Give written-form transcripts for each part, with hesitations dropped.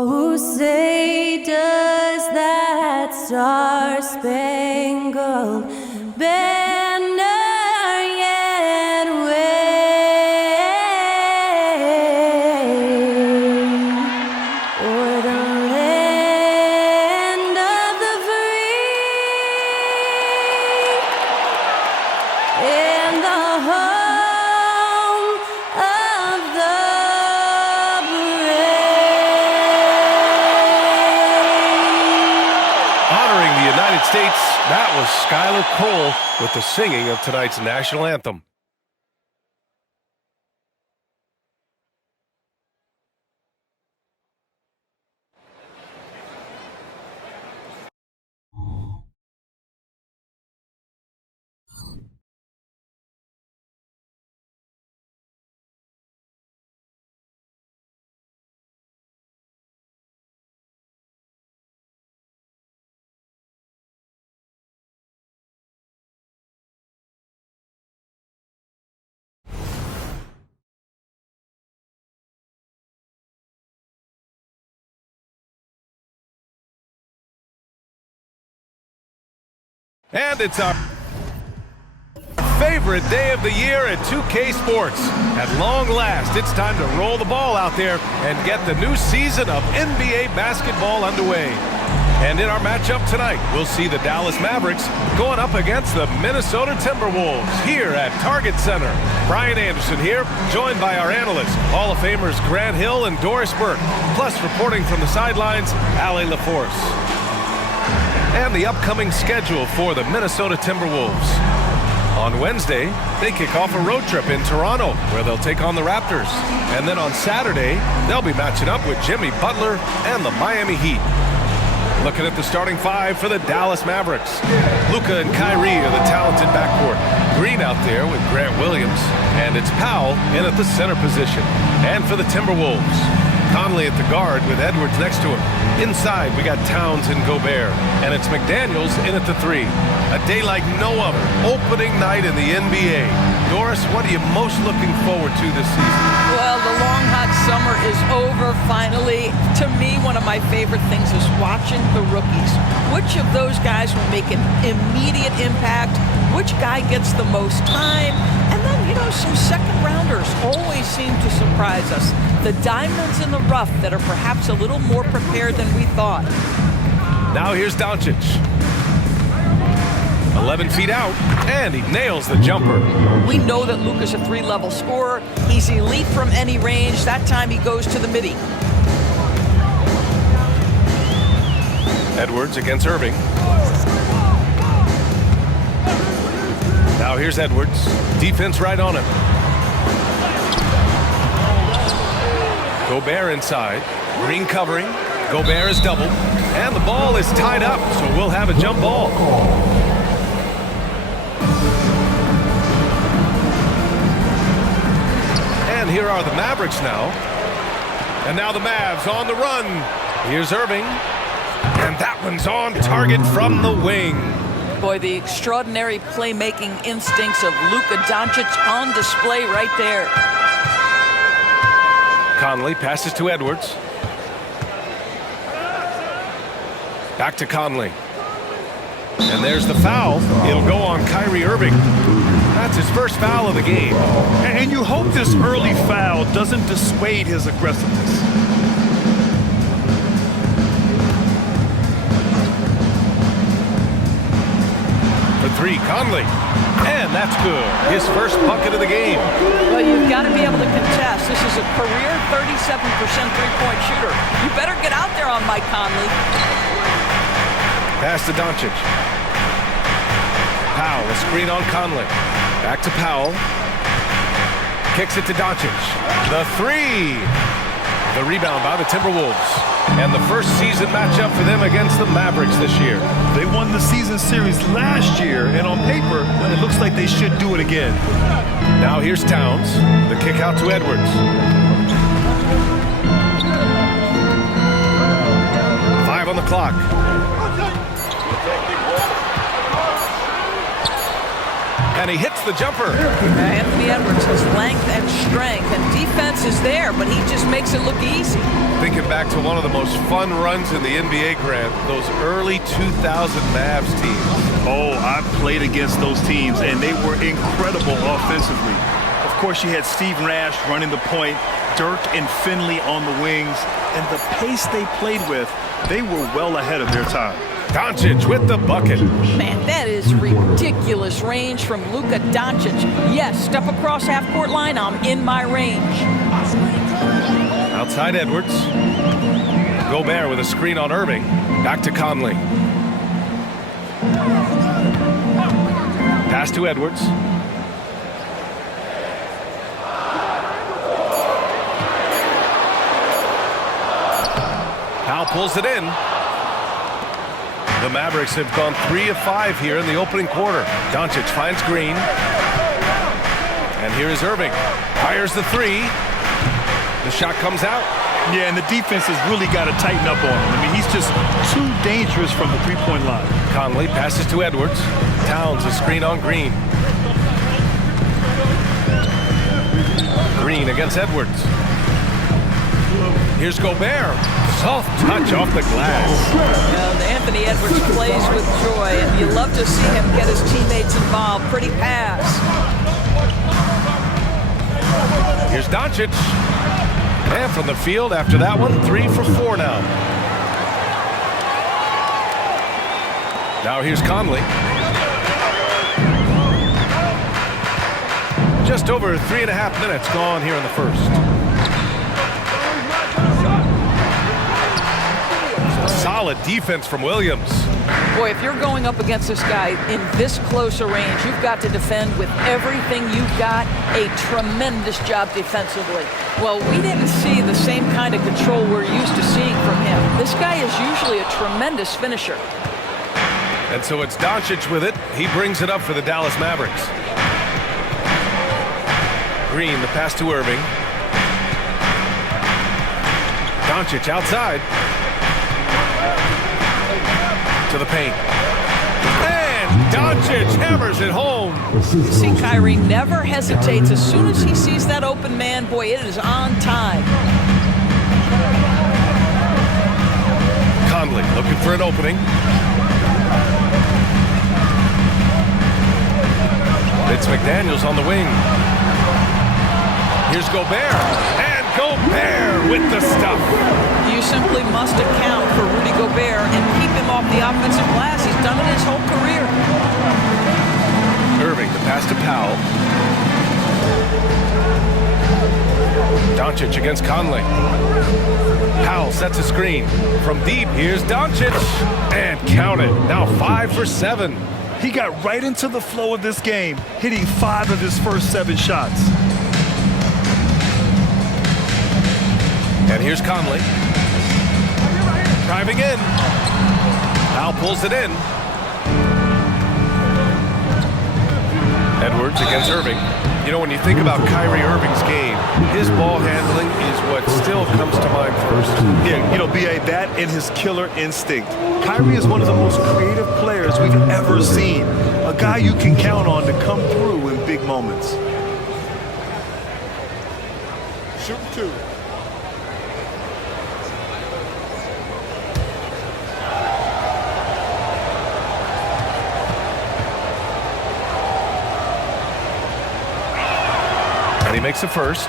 Oh, say does that star-spangled banner yet wave o'er the land of the free and the home of the United States, that was Skylar Cole with the singing of tonight's national anthem. And it's our favorite day of the year at 2K Sports. At long last, it's time to roll the ball out there and get the new season of NBA basketball underway. And in our matchup tonight, we'll see the Dallas Mavericks going up against the Minnesota Timberwolves here at Target Center. Brian Anderson here, joined by our analysts, Hall of Famers Grant Hill and Doris Burke, plus reporting from the sidelines, Allie LaForce. And the upcoming schedule for the Minnesota Timberwolves. On Wednesday, they kick off a road trip in Toronto, where they'll take on the Raptors. And then on Saturday, they'll be matching up with Jimmy Butler and the Miami Heat. Looking at the starting five for the Dallas Mavericks. Luka and Kyrie are the talented backcourt. Green out there with Grant Williams, and it's Powell in at the center position. And for the Timberwolves, Conley at the guard with Edwards next to him. Inside, we got Towns and Gobert, and it's McDaniels in at the three. A day like no other, opening night in the NBA. Doris, what are you most looking forward to this season? Well, the long, hot summer is over finally. To me, one of my favorite things is watching the rookies. Which of those guys will make an immediate impact? Which guy gets the most time? And then, you know, some second-rounders always seem to surprise us. The diamonds in the rough that are perhaps a little more prepared than we thought. Now here's Doncic. 11 feet out, and he nails the jumper. We know that Luka's a three-level scorer. He's elite from any range. That time he goes to the midi. Edwards against Irving. Now here's Edwards. Defense right on him. Gobert inside. Green covering. Gobert is doubled. And the ball is tied up, so we'll have a jump ball. And here are the Mavericks now. And now the Mavs on the run. Here's Irving. And that one's on target from the wing. Boy, the extraordinary playmaking instincts of Luka Doncic on display right there. Conley passes to Edwards. Back to Conley. And there's the foul. It'll go on Kyrie Irving. That's his first foul of the game. And you hope this early foul doesn't dissuade his aggressiveness. For three, Conley. And that's good. His first bucket of the game. Well, you've got to be able to contest. This is a career 37% three-point shooter. You better get out there on Mike Conley. Pass to Doncic. Powell, a screen on Conley. Back to Powell. Kicks it to Doncic. The three. The rebound by the Timberwolves. And the first season matchup for them against the Mavericks this year. They won the season series last year, and on paper, it looks like they should do it again. Now here's Towns. The kick out to Edwards. 5 on the clock. And he hits the jumper. Anthony Edwards has length and strength, and defense is there, but he just makes it look easy. Thinking back to one of the most fun runs in the NBA, Grant, those early 2000 Mavs teams. Oh, I played against those teams, and they were incredible offensively. Of course, you had Steve Nash running the point, Dirk and Finley on the wings, and the pace they played with, they were well ahead of their time. Doncic with the bucket. Man, that is ridiculous range from Luka Doncic. Yes, step across half-court line, I'm in my range. Outside Edwards. Gobert with a screen on Irving. Back to Conley. Pass to Edwards. Powell pulls it in. The Mavericks have gone 3 of 5 here in the opening quarter. Doncic finds Green. And here is Irving. Fires the three. The shot comes out. Yeah, and the defense has really got to tighten up on him. I mean, he's just too dangerous from the three-point line. Conley passes to Edwards. Towns a screen on Green. Green against Edwards. Here's Gobert. Soft touch off the glass. Anthony Edwards plays with joy, and you love to see him get his teammates involved. Pretty pass. Here's Doncic. And from the field after that one, 3 for 4 now. Now here's Conley. Just over 3.5 minutes gone here in the first. Solid defense from Williams. Boy, if you're going up against this guy in this close a range, you've got to defend with everything you've got. A tremendous job defensively. Well, we didn't see the same kind of control we're used to seeing from him. This guy is usually a tremendous finisher. And so it's Doncic with it. He brings it up for the Dallas Mavericks. Green, the pass to Irving. Doncic outside. To the paint. And Doncic hammers it home. You see, Kyrie never hesitates. As soon as he sees that open man, boy, it is on time. Conley looking for an opening. It's McDaniels on the wing. Here's Gobert. And Gobert with the stuff. You simply must account for Rudy Gobert and keep him off the offensive glass. He's done it his whole career. Irving, the pass to Powell. Doncic against Conley. Powell sets a screen. From deep, here's Doncic. And count it. Now 5 for 7. He got right into the flow of this game, hitting 5 of his first 7 shots. And here's Conley. Driving in. Powell pulls it in. Edwards against Irving. You know, when you think about Kyrie Irving's game, his ball handling is what still comes to mind first. Yeah, you know, B.A., that and his killer instinct. Kyrie is one of the most creative players we've ever seen. A guy you can count on to come through in big moments. Shoot 2. And he makes the first.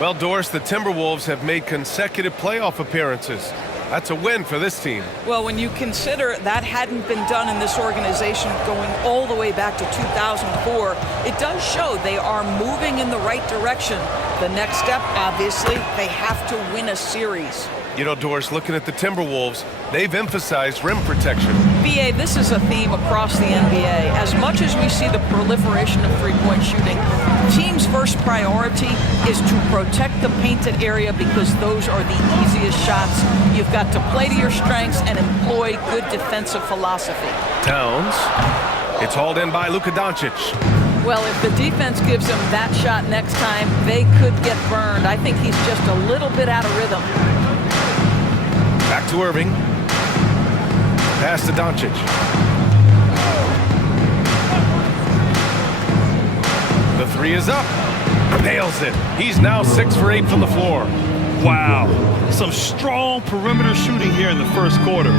Well, Doris, the Timberwolves have made consecutive playoff appearances. That's a win for this team. Well, when you consider that hadn't been done in this organization going all the way back to 2004, it does show they are moving in the right direction. The next step, obviously, they have to win a series. You know, Doris, looking at the Timberwolves, they've emphasized rim protection. BA, this is a theme across the NBA. As much as we see the proliferation of three-point shooting, team's first priority is to protect the painted area because those are the easiest shots. You've got to play to your strengths and employ good defensive philosophy. Towns. It's hauled in by Luka Doncic. Well, if the defense gives him that shot next time, they could get burned. I think he's just a little bit out of rhythm. Back to Irving. Pass to Doncic. The three is up. Nails it. He's now 6 for 8 from the floor. Wow. Some strong perimeter shooting here in the first quarter.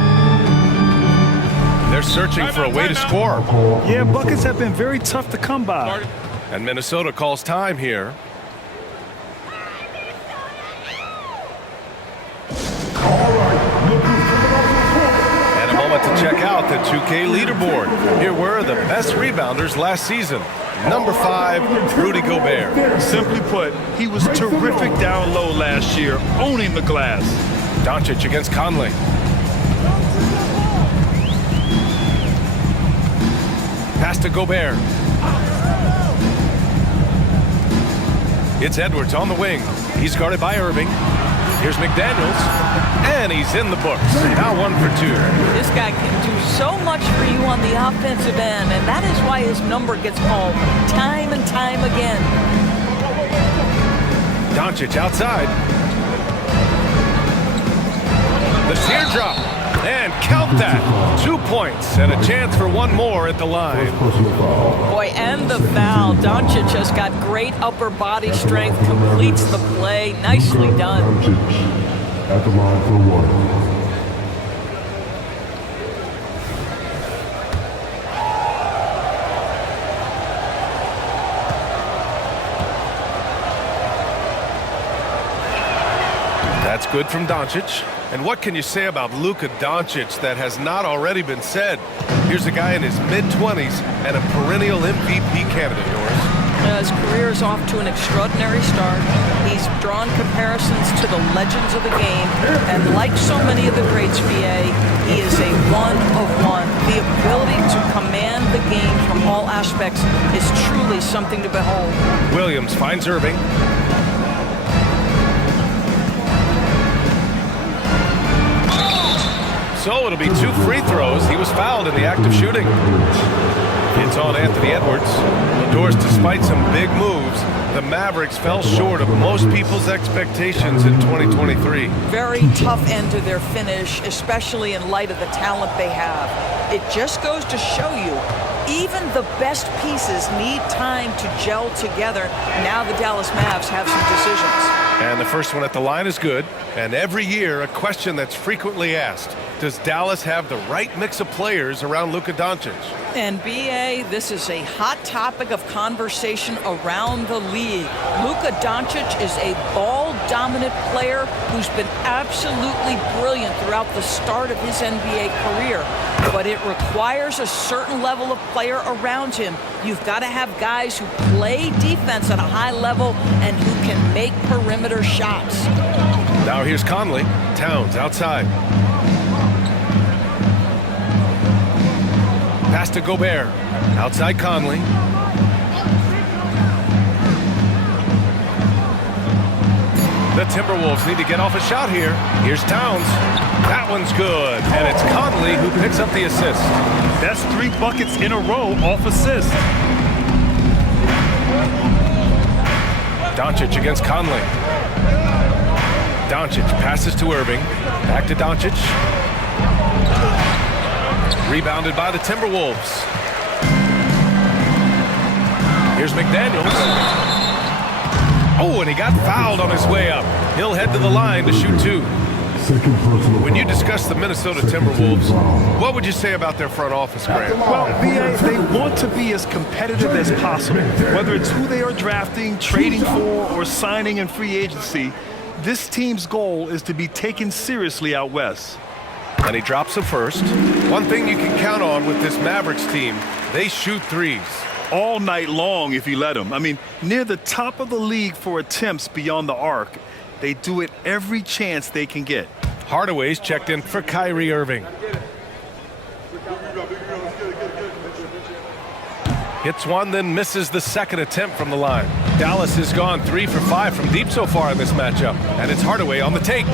They're searching for a way to score. Yeah, buckets have been very tough to come by. And Minnesota calls time here. And a moment to check out the 2K leaderboard. Here were the best rebounders last season. Number 5, Rudy Gobert. Simply put, he was terrific down low last year, owning the glass. Doncic against Conley. Pass to Gobert. It's Edwards on the wing. He's guarded by Irving. Here's McDaniels. And he's in the books. Now 1 for 2. This guy can do so much for you on the offensive end, and that is why his number gets called time and time again. Doncic outside. The teardrop. And count that. 2 points and a chance for one more at the line. Boy, and the foul. Doncic has got great upper body strength, completes the play. Nicely done. At the line for 1. That's good from Doncic. And what can you say about Luka Doncic that has not already been said? Here's a guy in his mid-20s and a perennial MVP candidate, Doris. His career is off to an extraordinary start. He's drawn comparisons to the legends of the game, and like so many of the greats, BA, he is a one of one. The ability to command the game from all aspects is truly something to behold. Williams finds Irving. So it'll be 2 free throws. He was fouled in the act of shooting. It's on Anthony Edwards. Doris, despite some big moves, the Mavericks fell short of most people's expectations in 2023. Very tough end to their finish, especially in light of the talent they have. It just goes to show you, even the best pieces need time to gel together. Now the Dallas Mavs have some decisions. And the first one at the line is good. And every year, a question that's frequently asked: does Dallas have the right mix of players around Luka Doncic? And BA, this is a hot topic of conversation around the league. Luka Doncic is a ball-dominant player who's been absolutely brilliant throughout the start of his NBA career. But it requires a certain level of player around him. You've got to have guys who play defense at a high level and who can make perimeter shots. Now here's Conley. Towns outside. Pass to Gobert. Outside Conley. The Timberwolves need to get off a shot here. Here's Towns. That one's good. And it's Conley who picks up the assist. That's 3 buckets in a row off assist. Doncic against Conley. Doncic passes to Irving. Back to Doncic. Rebounded by the Timberwolves. Here's McDaniels. Oh, and he got fouled on his way up. He'll head to the line to shoot 2. When you discuss the Minnesota Timberwolves, what would you say about their front office, Grant? Well, BA, they want to be as competitive as possible. Whether it's who they are drafting, trading for, or signing in free agency, this team's goal is to be taken seriously out west. And he drops it first. One thing you can count on with this Mavericks team, they shoot threes. All night long if you let them. I mean, near the top of the league for attempts beyond the arc. They do it every chance they can get. Hardaway's checked in for Kyrie Irving. Hits one, then misses the second attempt from the line. Dallas has gone 3 for 5 from deep so far in this matchup. And it's Hardaway on the take.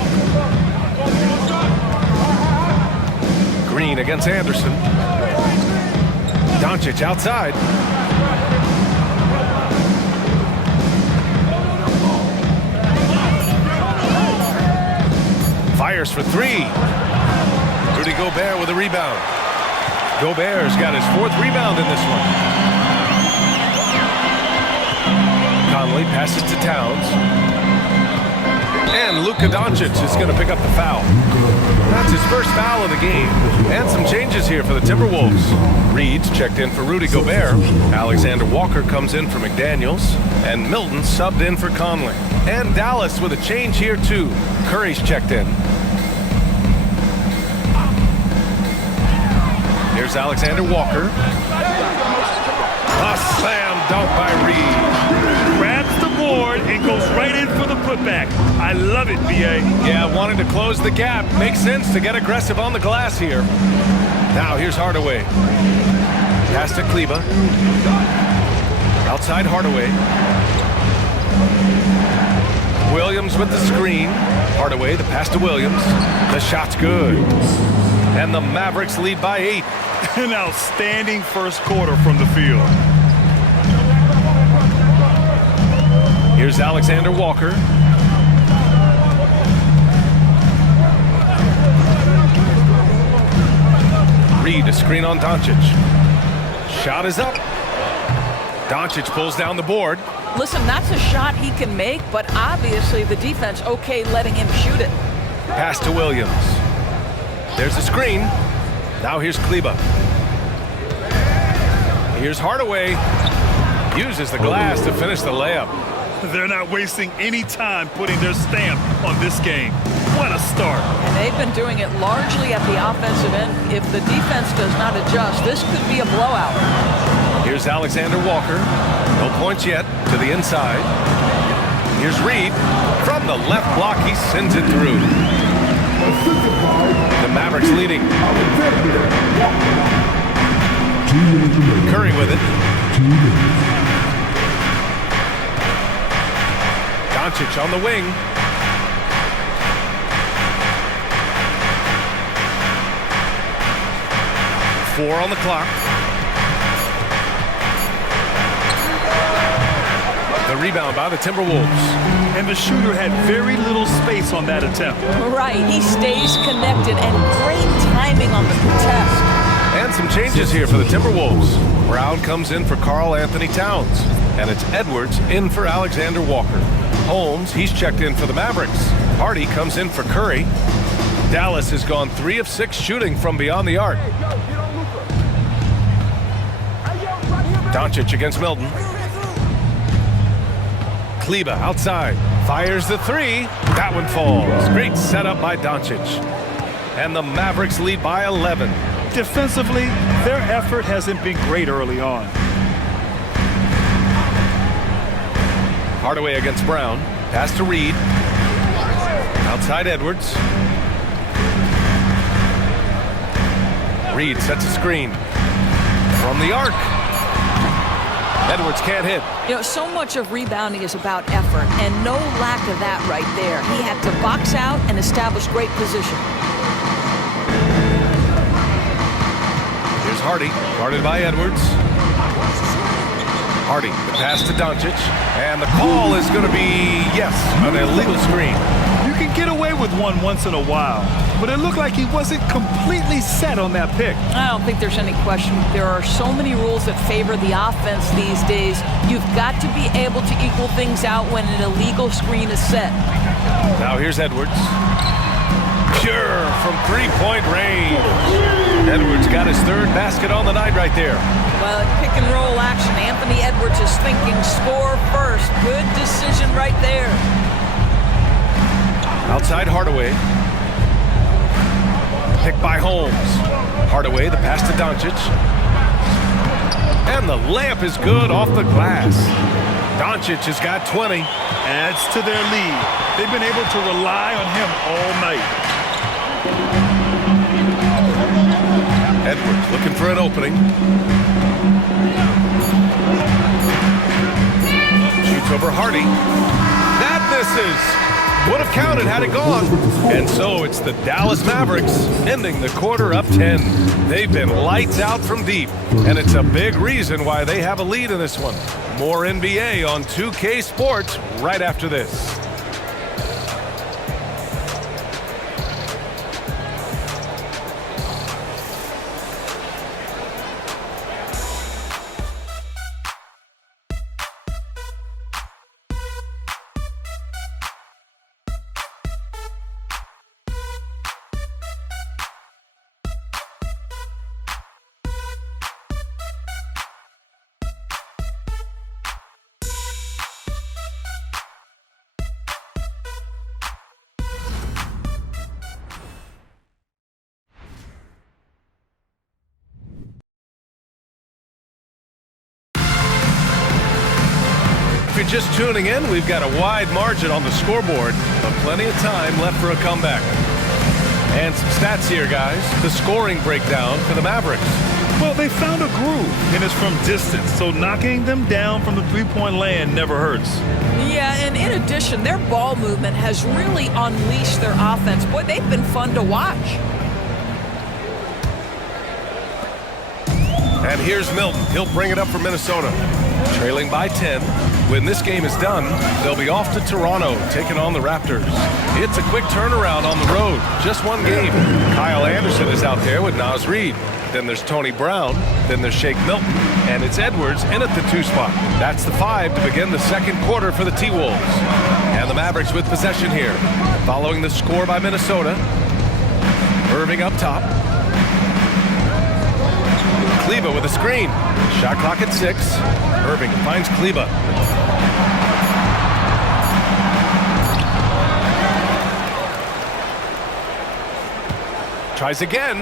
Green against Anderson. Doncic outside. Fires for 3. Rudy Gobert with a rebound. Gobert's got his 4th rebound in this one. Conley passes to Towns. And Luka Doncic is going to pick up the foul. That's his first foul of the game. And some changes here for the Timberwolves. Reed's checked in for Rudy Gobert. Alexander Walker comes in for McDaniels. And Milton subbed in for Conley. And Dallas with a change here too. Curry's checked in. Here's Alexander Walker. A slam dunk by Reed. Grabs the board and goes right in for the putback. I love it, B.A. Yeah, wanting to close the gap. Makes sense to get aggressive on the glass here. Now here's Hardaway. Pass to Kleba. Outside Hardaway. Williams with the screen. Hardaway, the pass to Williams. The shot's good. And the Mavericks lead by 8. An outstanding first quarter from the field. Here's Alexander Walker. Reed, a screen on Doncic. Shot is up. Doncic pulls down the board. Listen, that's a shot he can make, but obviously the defense okay letting him shoot it. Pass to Williams. There's a screen. Now here's Kleba. Here's Hardaway. Uses the glass to finish the layup. They're not wasting any time putting their stamp on this game. What a start. And they've been doing it largely at the offensive end. If the defense does not adjust, this could be a blowout. Here's Alexander Walker. No points yet. To the inside. Here's Reed. From the left block, he sends it through. The Mavericks leading. Curry with it. Doncic on the wing. Four on the clock. The rebound by the Timberwolves. And the shooter had very little space on that attempt. Right, he stays connected and great timing on the contest. And some changes here for the Timberwolves. Brown comes in for Karl Anthony Towns. And it's Edwards in for Alexander Walker. Holmes, he's checked in for the Mavericks. Hardy comes in for Curry. Dallas has gone 3 of 6 shooting from beyond the arc. Doncic against Milton. Kleba outside. Fires the 3. That one falls. Great setup by Doncic. And the Mavericks lead by 11. Defensively, their effort hasn't been great early on. Hardaway against Brown. Pass to Reed. Outside Edwards. Reed sets a screen. From the arc. Edwards can't hit. You know, so much of rebounding is about effort, and no lack of that right there. He had to box out and establish great position. Here's Hardy, guarded by Edwards. Hardy, the pass to Doncic, and the call is going to be, yes, an illegal screen. You can get away with one once in a while, but it looked like he wasn't completely set on that pick. I don't think there's any question. There are so many rules that favor the offense these days. You've got to be able to equal things out when an illegal screen is set. Now here's Edwards. Pure from three-point range. Edwards got his 3rd basket on the night right there. Well, pick and roll action. Anthony Edwards is thinking score first. Good decision right there. Outside Hardaway. Picked by Holmes. Hardaway, the pass to Doncic. And the layup is good off the glass. Doncic has got 20. Adds to their lead. They've been able to rely on him all night. Edwards looking for an opening. Shoots over Hardy. That misses. Would have counted had it gone. And so it's the Dallas Mavericks ending the quarter up 10. They've been lights out from deep. And it's a big reason why they have a lead in this one. More NBA on 2K Sports right after this. you're just tuning in, we've got a wide margin on the scoreboard, but plenty of time left for a comeback. And some stats here, guys. The scoring breakdown for the Mavericks. Well, they found a groove, and it's from distance, so knocking them down from the three-point land never hurts. Yeah, and in addition, their ball movement has really unleashed their offense. Boy, they've been fun to watch. And here's Milton. He'll bring it up for Minnesota. Trailing by 10. When this game is done, they'll be off to Toronto, taking on the Raptors. It's a quick turnaround on the road. Just one game. Kyle Anderson is out there with Naz Reid. Then there's Tony Brown. Then there's Shake Milton. And it's Edwards in at the 2 spot. That's the 5 to begin the second quarter for the T-Wolves. And the Mavericks with possession here. Following the score by Minnesota. Irving up top. Kleba with a screen. Shot clock at 6. Irving finds Kleba. Tries again.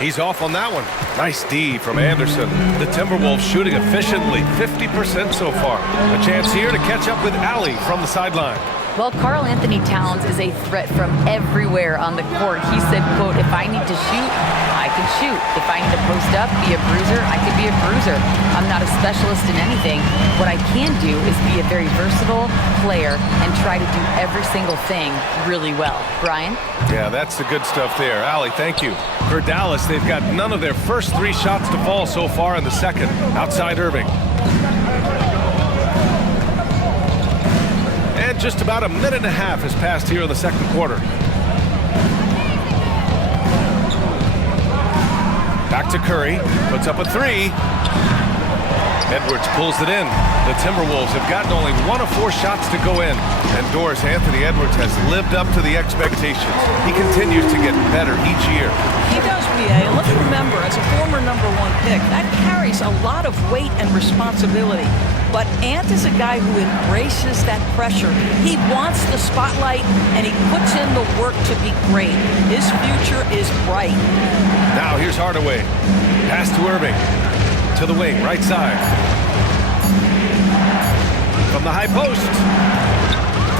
He's off on that one. Nice D from Anderson. The Timberwolves shooting efficiently, 50% so far. A chance here to catch up with Allie from the sideline. Well, Karl Anthony Towns is a threat from everywhere on the court. He said, quote, if I need to shoot, I can shoot. If I need to post up, be a bruiser, I can be a bruiser. I'm not a specialist in anything. What I can do is be a very versatile player and try to do every single thing really well. Brian? Yeah, that's the good stuff there. Allie, thank you. For Dallas, they've got none of their first 3 shots to fall so far in the second. Outside Irving. And just about a minute and a half has passed here in the second quarter. Back to Curry, puts up a 3. Edwards pulls it in. The Timberwolves have gotten only 1 of 4 shots to go in. And Doris Anthony Edwards has lived up to the expectations. He continues to get better each year. He does, B.A. And let's remember, as a former #1 pick, that carries a lot of weight and responsibility. But Ant is a guy who embraces that pressure. He wants the spotlight, and he puts in the work to be great. His future is bright. Now here's Hardaway. Pass to Irving. To the wing, right side. From the high post.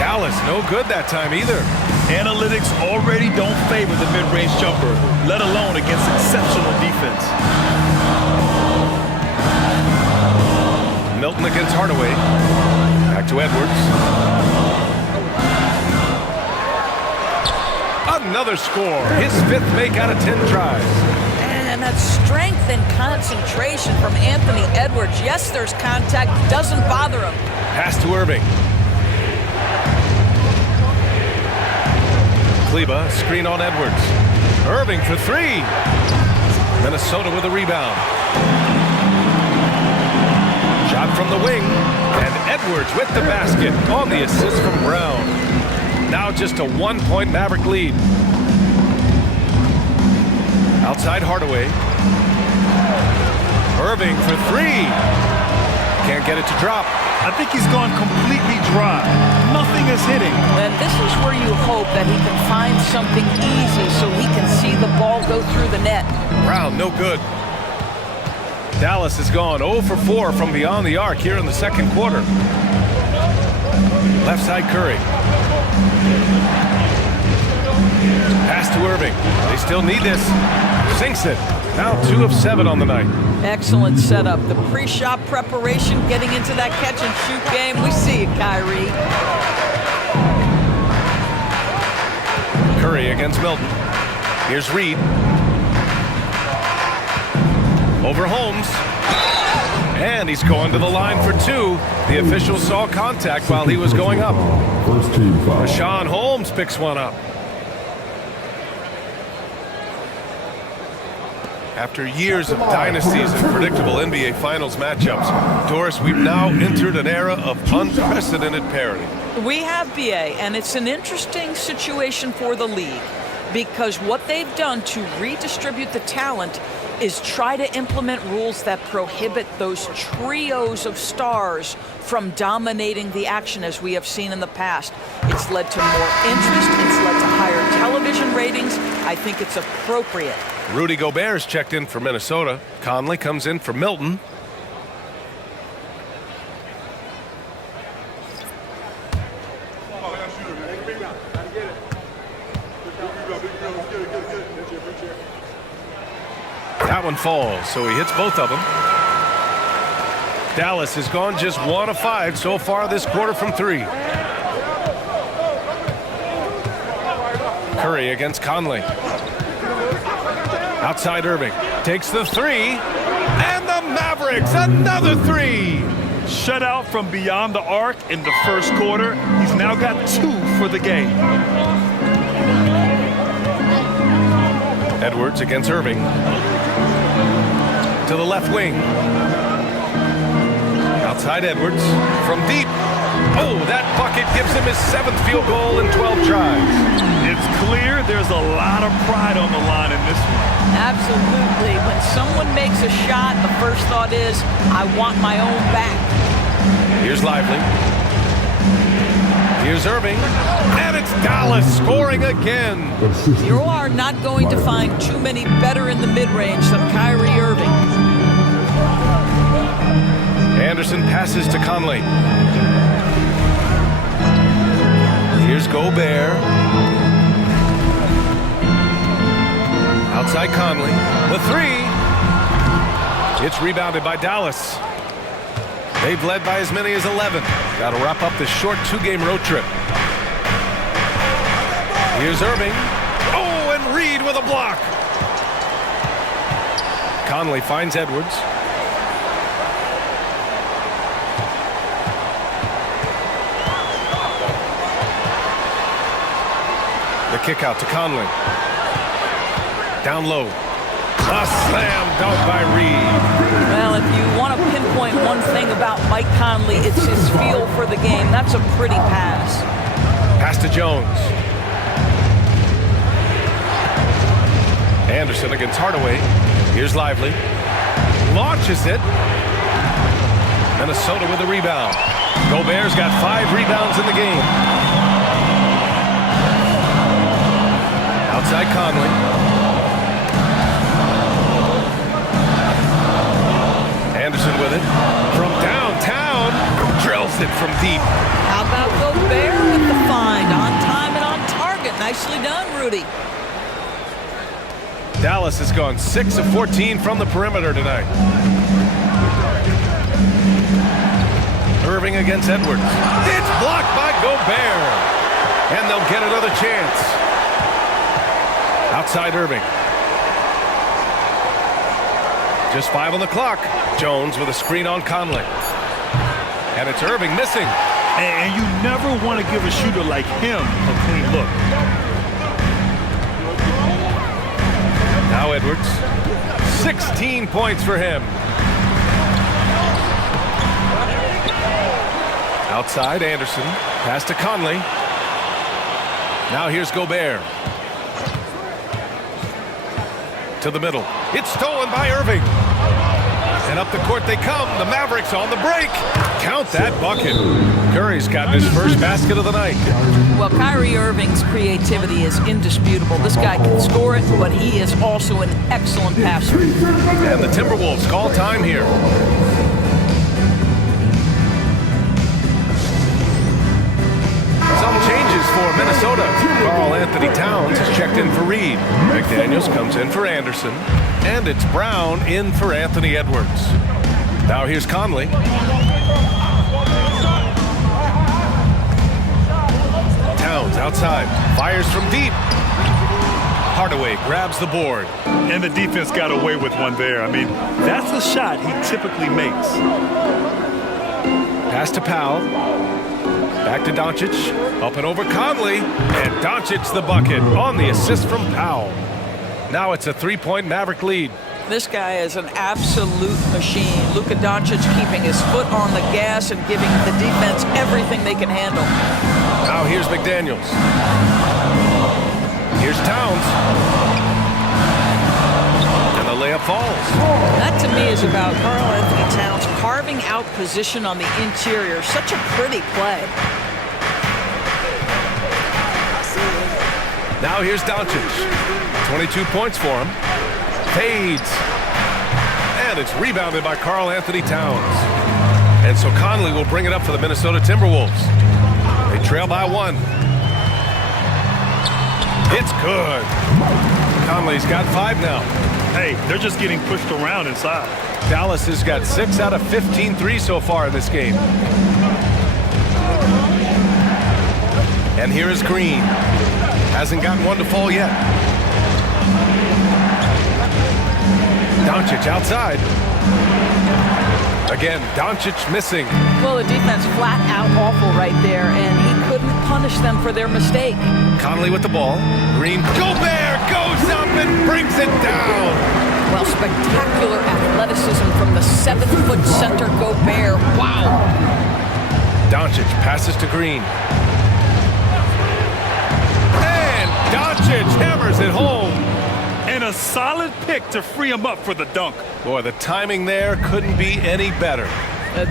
Dallas, no good that time either. Analytics already don't favor the mid-range jumper, let alone against exceptional defense. Milton against Hardaway. Back to Edwards. Another score. His 5th make out of 10 tries. And that strength and concentration from Anthony Edwards. Yes, there's contact. Doesn't bother him. Pass to Irving. Kleba, screen on Edwards. Irving for 3. Minnesota with a rebound. Shot from the wing. And Edwards with the basket on the assist from Brown. Now just a 1-point Maverick lead. Outside Hardaway. Irving for 3. Can't get it to drop. I think he's gone completely dry. Nothing is hitting. And this is where you hope that he can find something easy so he can see the ball go through the net. Brown, no good. Dallas has gone 0 for 4 from beyond the arc here in the second quarter. Left side Curry. Pass to Irving. They still need this. Sinks it. Now 2 of 7 on the night. Excellent setup. The pre-shot preparation, getting into that catch-and-shoot game. We see it, Kyrie. Curry against Milton. Here's Reid. Over Holmes. And he's going to the line for 2. The official saw contact while he was going up. First team foul. Rashawn Holmes picks one up. After years of dynasties and predictable NBA Finals matchups, Doris, we've now entered an era of unprecedented parity. We have, BA, and it's an interesting situation for the league because what they've done to redistribute the talent is try to implement rules that prohibit those trios of stars from dominating the action as we have seen in the past. It's led to more interest. It's led to higher television ratings. I think it's appropriate. Rudy Gobert's checked in for Minnesota. Conley comes in for Milton. That one falls, so he hits both of them. Dallas has gone just 1 of 5 so far this quarter from 3. Curry against Conley. Outside Irving. Takes the 3. And the Mavericks, another 3. Shutout from beyond the arc in the first quarter. He's now got 2 for the game. Edwards against Irving. To the left wing. Outside Edwards from deep. Oh, that bucket gives him his 7th field goal in 12 tries. It's clear there's a lot of pride on the line in this one. Absolutely. When someone makes a shot, the first thought is, I want my own back. Here's Lively. Here's Irving. And it's Dallas scoring again. You are not going to find too many better in the mid-range than Kyrie Irving. Anderson passes to Conley. Here's Gobert. Outside Conley. The 3. It's rebounded by Dallas. They've led by as many as 11. Got to wrap up this short 2-game road trip. Here's Irving. Oh, and Reed with a block. Conley finds Edwards. The kick out to Conley. Down low. A slam dunk by Reed. Well, if you want to pinpoint one thing about Mike Conley, it's his feel for the game. That's a pretty pass. Pass to Jones. Anderson against Hardaway. Here's Lively. Launches it. Minnesota with a rebound. Gobert's got 5 rebounds in the game. Outside Conley. Anderson with it. From downtown. Drills it from deep. How about Gobert with the find? On time and on target. Nicely done, Rudy. Dallas has gone 6 of 14 from the perimeter tonight. Irving against Edwards. It's blocked by Gobert. And they'll get another chance. Outside Irving. Just 5 on the clock. Jones with a screen on Conley. And it's Irving missing. And you never want to give a shooter like him a clean look. Now Edwards. 16 points for him. Outside Anderson. Pass to Conley. Now here's Gobert. To the middle. It's stolen by Irving. And up the court they come. The Mavericks on the break. Count that bucket. Curry's got his first basket of the night. Well, Kyrie Irving's creativity is indisputable. This guy can score it, but he is also an excellent passer. And the Timberwolves call time here. Some changes for Minnesota. Karl Anthony Towns has checked in for Reed. McDaniels comes in for Anderson. And it's Brown in for Anthony Edwards. Now here's Conley. Towns outside. Fires from deep. Hardaway grabs the board. And the defense got away with one there. I mean, that's a shot he typically makes. Pass to Powell. Back to Doncic. Up and over Conley. And Doncic the bucket on the assist from Powell. Now it's a 3-point Maverick lead. This guy is an absolute machine. Luka Doncic keeping his foot on the gas and giving the defense everything they can handle. Now here's McDaniels. Here's Towns. And the layup falls. That to me is about Karl Anthony Towns carving out position on the interior. Such a pretty play. Now here's Doncic. 22 points for him. Fades. And it's rebounded by Karl Anthony Towns. And so Conley will bring it up for the Minnesota Timberwolves. They trail by 1. It's good. Conley's got 5 now. Hey, they're just getting pushed around inside. Dallas has got 6 out of 15 threes so far in this game. And here is Green. Hasn't gotten one to fall yet. Doncic outside. Again, Doncic missing. Well, the defense flat out awful right there, and he couldn't punish them for their mistake. Conley with the ball. Green. Gobert goes up and brings it down. Well, spectacular athleticism from the 7-foot center Gobert. Wow. Doncic passes to Green. And Doncic hammers it home. And a solid pick to free him up for the dunk. Boy, the timing there couldn't be any better.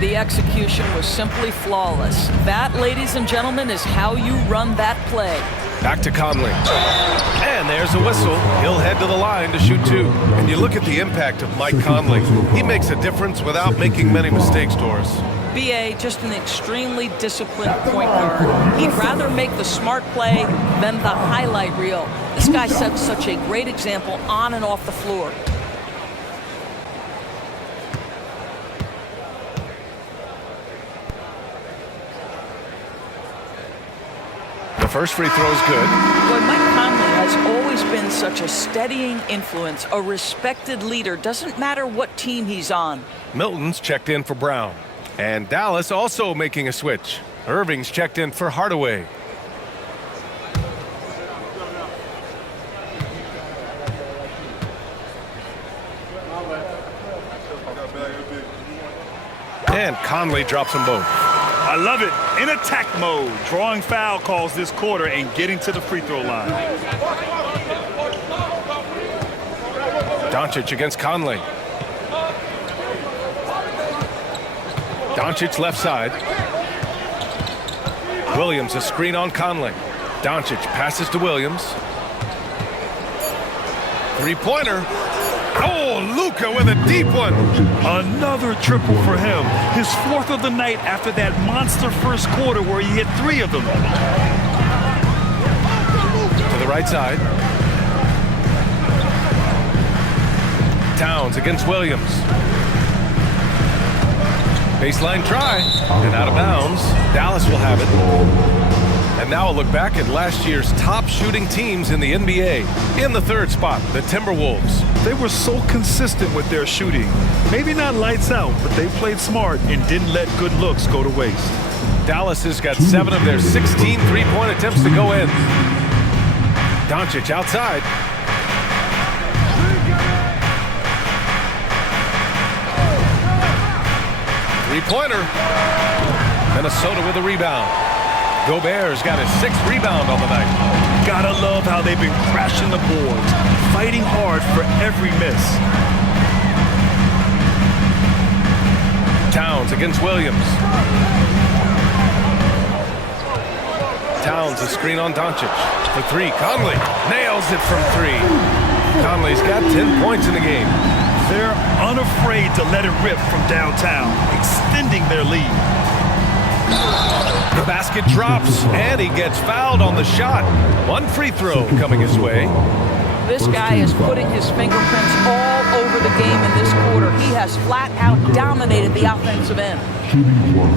The execution was simply flawless. That, ladies and gentlemen, is how you run that play. Back to Conley. And there's a whistle. He'll head to the line to shoot 2. And you look at the impact of Mike Conley. He makes a difference without making many mistakes, Doris. BA, just an extremely disciplined point guard. He'd rather make the smart play than the highlight reel. This guy sets such a great example on and off the floor. The first free throw is good. Boy, Mike Conley has always been such a steadying influence, a respected leader. Doesn't matter what team he's on. Milton's checked in for Brown. And Dallas also making a switch. Irving's checked in for Hardaway. And Conley drops them both. I love it. In attack mode, drawing foul calls this quarter and getting to the free throw line. Doncic against Conley. Doncic left side. Williams a screen on Conley. Doncic passes to Williams. Three-pointer. Oh, Luka with a deep one. Another triple for him. His 4th of the night after that monster first quarter where he hit 3 of them. To the right side. Towns against Williams. Baseline try. And out of bounds. Dallas will have it. And now a look back at last year's top shooting teams in the NBA. In the 3rd spot, the Timberwolves. They were so consistent with their shooting. Maybe not lights out, but they played smart and didn't let good looks go to waste. Dallas has got 7 of their 16 three-point attempts to go in. Doncic outside. Three-pointer. Minnesota with a rebound. Gobert's got his 6th rebound on the night. Gotta love how they've been crashing the boards, fighting hard for every miss. Towns against Williams. Towns a screen on Doncic. For 3, Conley nails it from 3. Conley's got 10 points in the game. They're unafraid to let it rip from downtown, extending their lead. The basket drops, and he gets fouled on the shot. 1 free throw coming his way. This guy is putting his fingerprints all over the game in this quarter. He has flat out dominated the offensive end.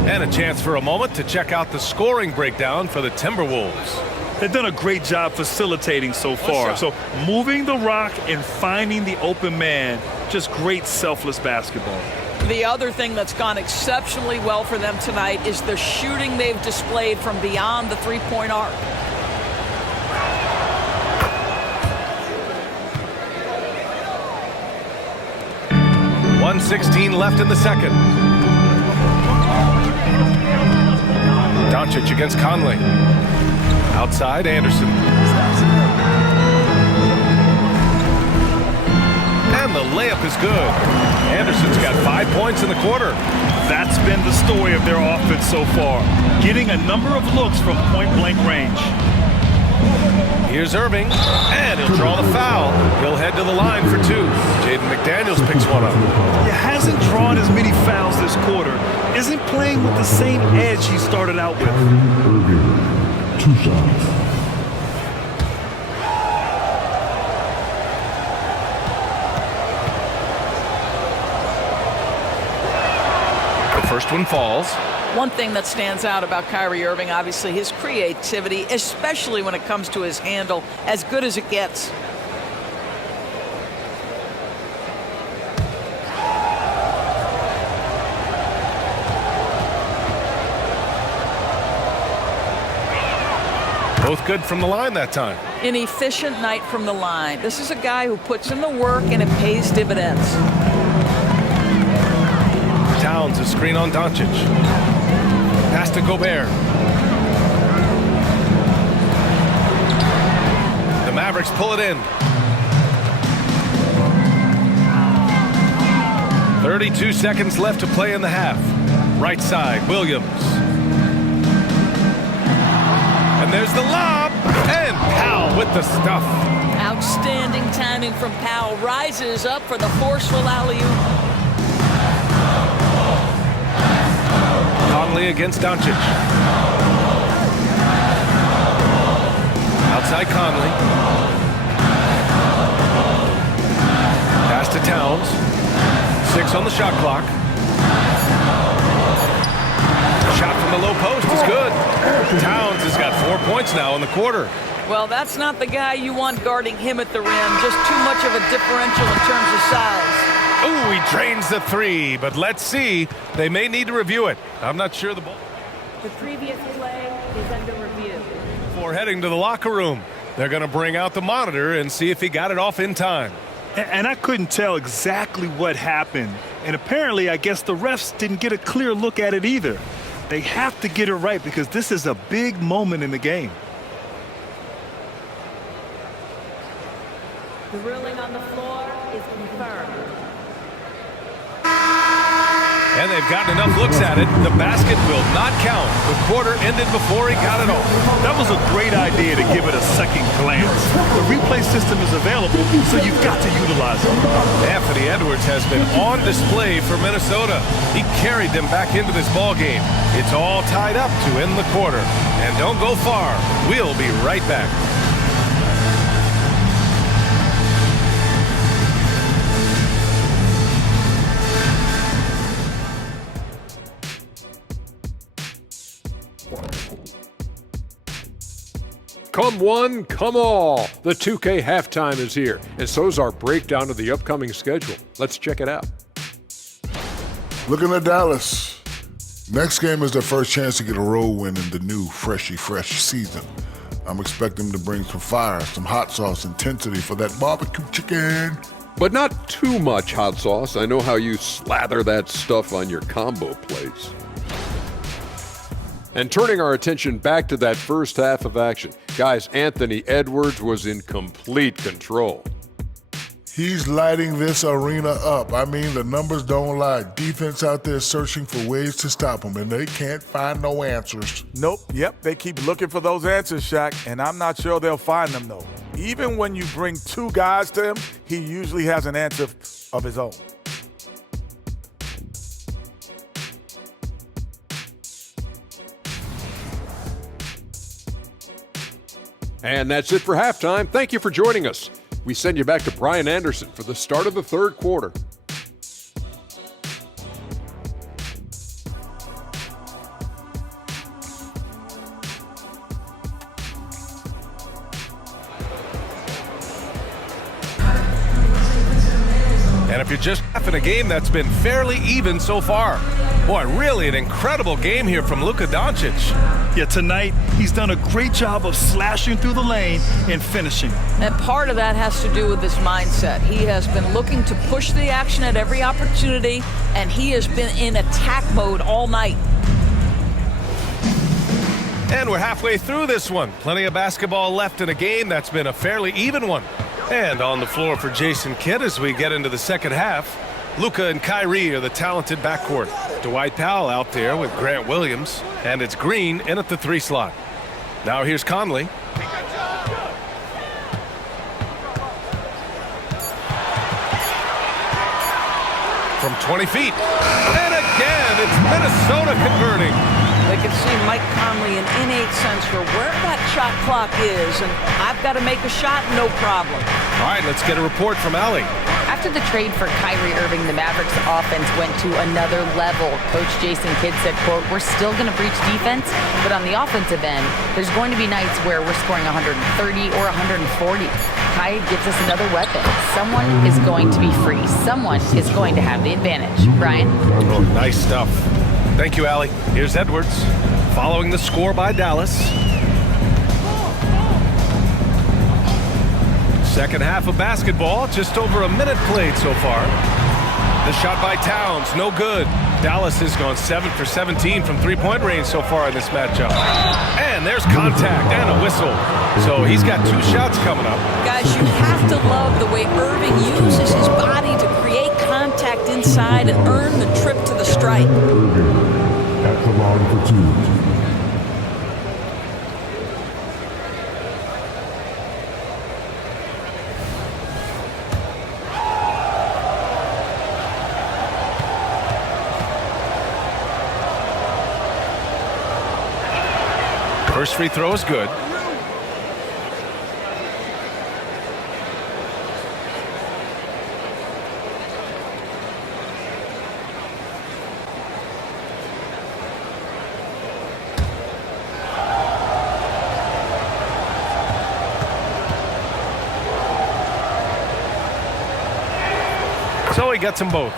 And a chance for a moment to check out the scoring breakdown for the Timberwolves. They've done a great job facilitating so far. So moving the rock and finding the open man, just great selfless basketball. The other thing that's gone exceptionally well for them tonight is the shooting they've displayed from beyond the three-point arc. .116 left in the second. Doncic against Conley. Outside, Anderson. And the layup is good. Anderson's got 5 points in the quarter. That's been the story of their offense so far, getting a number of looks from point-blank range. Here's Irving, and he'll draw the foul. He'll head to the line for 2. Jaden McDaniels picks one up. He hasn't drawn as many fouls this quarter. Isn't playing with the same edge he started out with. Irving, 2 shots. First one falls. One thing that stands out about Kyrie Irving, obviously, his creativity, especially when it comes to his handle, as good as it gets. Both good from the line that time. An efficient night from the line. This is a guy who puts in the work and it pays dividends. Towns, a screen on Doncic. Pass to Gobert. The Mavericks pull it in. 32 seconds left to play in the half. Right side, Williams. And there's the lob, and Powell with the stuff. Outstanding timing from Powell. Rises up for the forceful alley-oop. Conley against Doncic. Outside Conley. Pass to Towns. 6 on the shot clock. Shot from the low post is good. Towns has got 4 points now in the quarter. Well, that's not the guy you want guarding him at the rim. Just too much of a differential in terms of size. Ooh, he drains the three, but let's see. They may need to review it. I'm not sure the ball. The previous play is under review. Before heading to the locker room, they're going to bring out the monitor and see if he got it off in time. And I couldn't tell exactly what happened. And apparently, I guess the refs didn't get a clear look at it either. They have to get it right because this is a big moment in the game. The ruling on the floor is confirmed. And they've gotten enough looks at it. The basket will not count. The quarter ended before he got it off. That was a great idea to give it a second glance. The replay system is available, so you've got to utilize it. Anthony Edwards has been on display for Minnesota. He carried them back into this ball game. It's all tied up to end the quarter. And don't go far. We'll be right back. Come one, come all. The 2K halftime is here, and so's our breakdown of the upcoming schedule. Let's check it out. Looking at Dallas. Next game is their first chance to get a road win in the new fresh season. I'm expecting them to bring some fire, some hot sauce intensity for that barbecue chicken. But not too much hot sauce. I know how you slather that stuff on your combo plates. And turning our attention back to that first half of action, guys, Anthony Edwards was in complete control. He's lighting this arena up. I mean, the numbers don't lie. Defense out there searching for ways to stop him, and they can't find no answers. Nope. Yep. They keep looking for those answers, Shaq, and I'm not sure they'll find them, though. Even when you bring two guys to him, he usually has an answer of his own. And that's it for halftime. Thank you for joining us. We send you back to Brian Anderson for the start of the third quarter. And if you're just in a game that's been fairly even so far. Boy, really an incredible game here from Luka Doncic. Yeah, tonight he's done a great job of slashing through the lane and finishing. And part of that has to do with his mindset. He has been looking to push the action at every opportunity, and he has been in attack mode all night. And we're halfway through this one. Plenty of basketball left in a game that's been a fairly even one. And on the floor for Jason Kidd as we get into the second half, Luka and Kyrie are the talented backcourt. Dwight Powell out there with Grant Williams, and it's Green in at the 3 slot. Now here's Conley. From 20 feet. And again, it's Minnesota converting. They can see Mike Conley an innate sense for where that shot clock is, and I've got to make a shot, no problem. All right, let's get a report from Allie. After After the trade for Kyrie Irving, the Mavericks offense went to another level. Coach Jason Kidd said, quote, "We're still going to breach defense, but on the offensive end, there's going to be nights where we're scoring 130 or 140. Kai gives us another weapon. Someone is going to be free. Someone is going to have the advantage." Brian? Oh, nice stuff. Thank you, Allie. Here's Edwards following the score by Dallas. Second half of basketball, just over a minute played so far. The shot by Towns, no good. Dallas has gone 7 for 17 from three-point range so far in this matchup. And there's contact and a whistle. So he's got 2 shots coming up. Guys, you have to love the way Irving uses his body to create contact inside and earn the trip to the stripe. At the line for 2. First free throw is good. So he gets them both.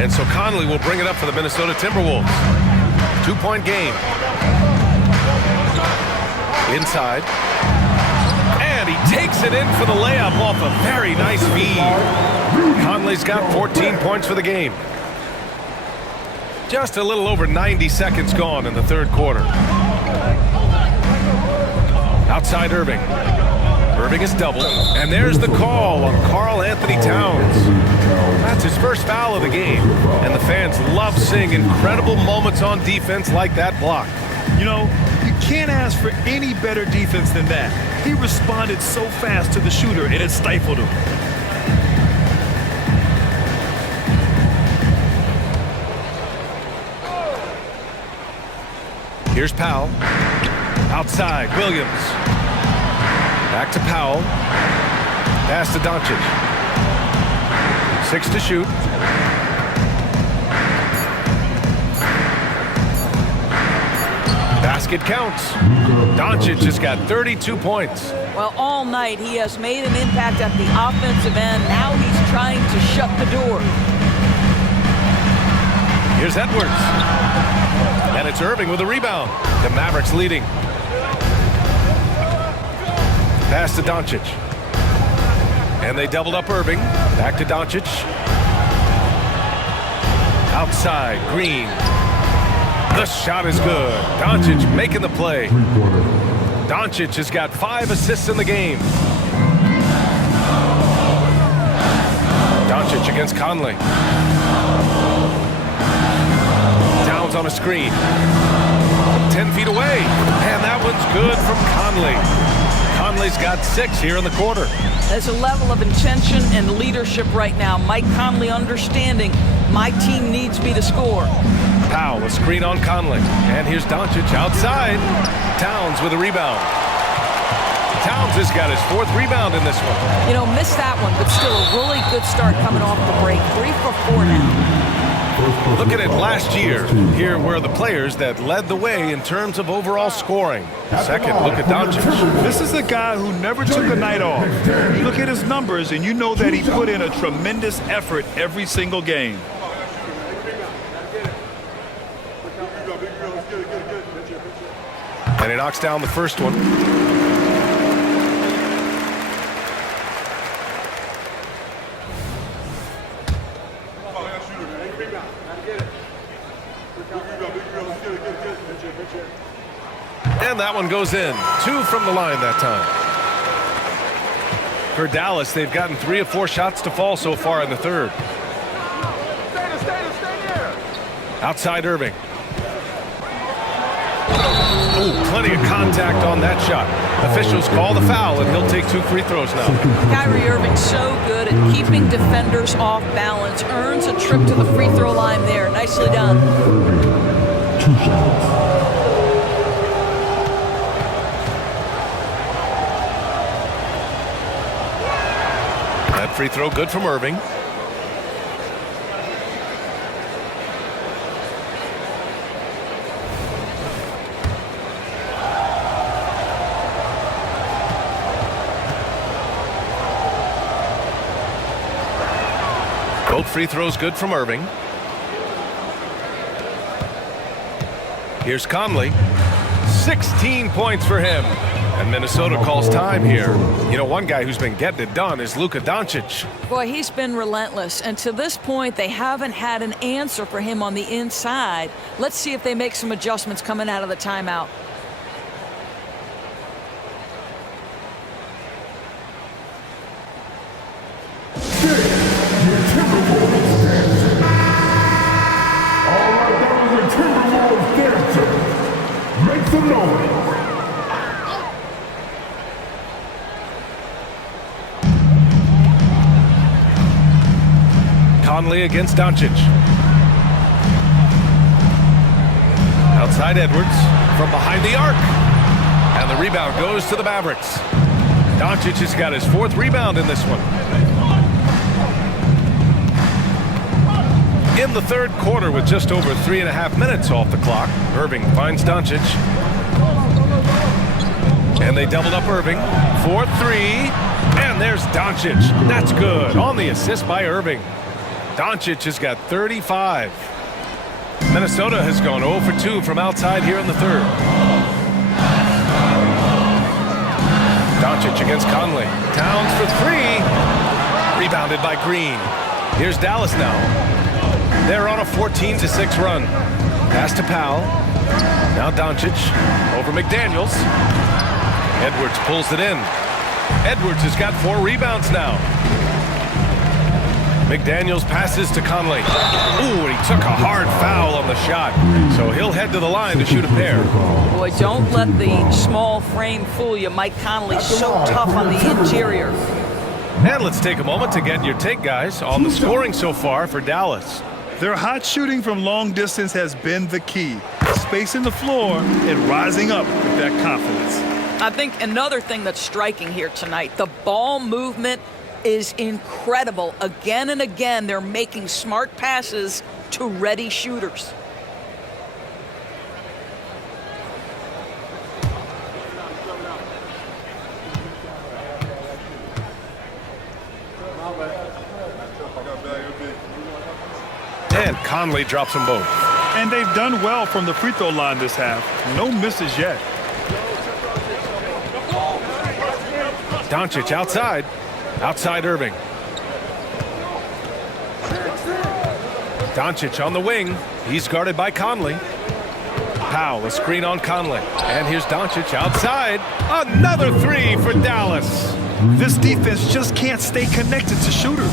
And so Conley will bring it up for the Minnesota Timberwolves. 2-point game. Inside. And he takes it in for the layup off a very nice feed. Conley's got 14 points for the game. Just a little over 90 seconds gone in the third quarter. Outside Irving. Irving is doubled. And there's the call on Karl Anthony Towns. That's his first foul of the game. And the fans love seeing incredible moments on defense like that block. You know, you can't ask for any better defense than that. He responded so fast to the shooter, and it stifled him. Here's Powell. Outside, Williams. Back to Powell. Pass to Doncic. 6 to shoot. Basket counts. Doncic has got 32 points. Well, all night he has made an impact at the offensive end. Now he's trying to shut the door. Here's Edwards. And it's Irving with a rebound. The Mavericks leading. Pass to Doncic. And they doubled up Irving. Back to Doncic. Outside, Green. The shot is good. Doncic making the play. Doncic has got 5 assists in the game. Doncic against Conley. Towns on a screen. 10 feet away. And that one's good from Conley. Conley's got 6 here in the quarter. There's a level of intention and leadership right now. Mike Conley understanding my team needs me to score. Powell, a screen on Conley. And here's Doncic outside. Towns with a rebound. Towns has got his 4th rebound in this one. You know, missed that one, but still a really good start coming off the break. 3 for 4 now. Looking at last year, here were the players that led the way in terms of overall scoring. Second, look at Doncic. This is a guy who never took a night off. Look at his numbers, and you know that he put in a tremendous effort every single game. And he knocks down the first one. And that one goes in. 2 from the line that time. For Dallas, they've gotten 3 of 4 shots to fall so far in the third. Outside Irving. Oh, plenty of contact on that shot. Officials call the foul, and he'll take 2 free throws now. Kyrie Irving so good at keeping defenders off balance. Earns a trip to the free throw line there. Nicely done. Irving, 2 shots. Free throw good from Irving. Both free throws good from Irving. Here's Conley. 16 points for him. And Minnesota calls time here. You know, one guy who's been getting it done is Luka Doncic. Boy, he's been relentless. And to this point, they haven't had an answer for him on the inside. Let's see if they make some adjustments coming out of the timeout. Make some noise. Conley against Doncic. Outside Edwards from behind the arc. And the rebound goes to the Mavericks. Doncic has got his 4th rebound in this one. In the 3rd quarter with just over 3.5 minutes off the clock, Irving finds Doncic. And they doubled up Irving for 3. And there's Doncic. That's good on the assist by Irving. Doncic has got 35. Minnesota has gone 0 for 2 from outside here in the 3rd. Doncic against Conley. Towns for 3. Rebounded by Green. Here's Dallas now. They're on a 14-6 run. Pass to Powell. Now Doncic over McDaniels. Edwards pulls it in. Edwards has got 4 rebounds now. McDaniels passes to Conley. Ooh, and he took a hard foul on the shot. So he'll head to the line to shoot a pair. Boy, don't let the small frame fool you. Mike Conley's so tough on the interior. And let's take a moment to get your take, guys, on the scoring so far for Dallas. Their hot shooting from long distance has been the key. Spacing the floor and rising up with that confidence. I think another thing that's striking here tonight, the ball movement is incredible. Again and again, they're making smart passes to ready shooters. And Conley drops them both. And they've done well from the free throw line this half. No misses yet. Doncic outside. Outside Irving. Doncic on the wing. He's guarded by Conley. Powell, a screen on Conley. And here's Doncic outside. Another 3 for Dallas. This defense just can't stay connected to shooters.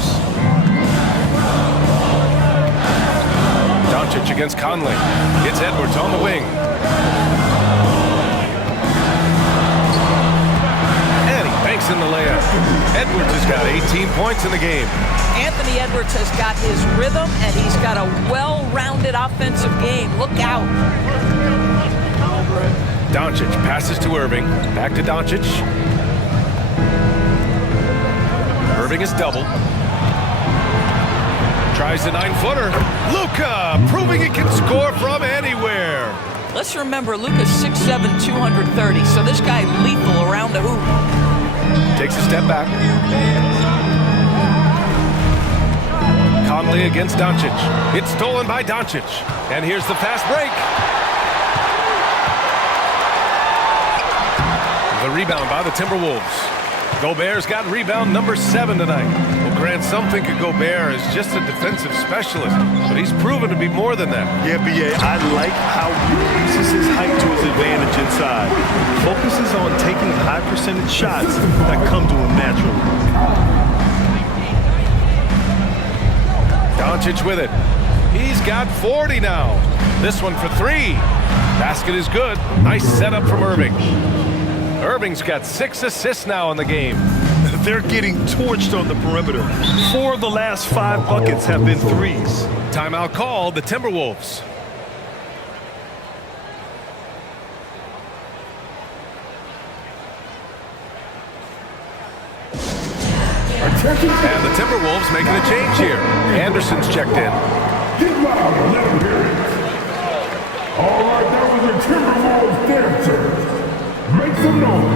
Doncic against Conley. Gets Edwards on the wing. And he banks in the layup. Edwards has got 18 points in the game. Anthony Edwards has got his rhythm, and he's got a well-rounded offensive game. Look out. Doncic passes to Irving. Back to Doncic. Irving is doubled. Tries the 9-footer. Luka proving he can score from anywhere. Let's remember, Luka's 6'7", 230, so this guy lethal around the hoop. Takes a step back. Conley against Doncic. It's stolen by Doncic. And here's the fast break. The rebound by the Timberwolves. Gobert's got rebound number 7 tonight. Well, Grant, some think of Gobert as just a defensive specialist, but he's proven to be more than that. Yeah, B.A., I like how he uses his height to his advantage inside. Focuses on taking high percentage shots that come to him naturally. Doncic with it. He's got 40 now. This one for 3. Basket is good. Nice setup from Irving. Irving's got 6 assists now in the game. They're getting torched on the perimeter. 4 of the last 5 buckets have been threes. Timeout called the Timberwolves. And the Timberwolves making a change here. Anderson's checked in. Get loud and let them hear it. All right, that was the Timberwolves dancers. Make some noise.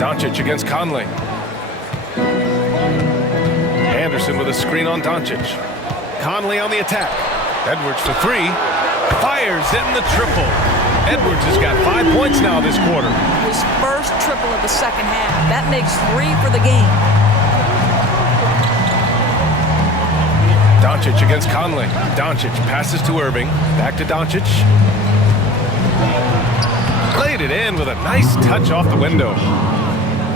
Doncic against Conley. Anderson with a screen on Doncic. Conley on the attack. Edwards for three. Fires in the triple. Edwards has got 5 points now this quarter. His first triple of the second half. That makes 3 for the game. Doncic against Conley. Doncic passes to Irving. Back to Doncic. Played it in with a nice touch off the window.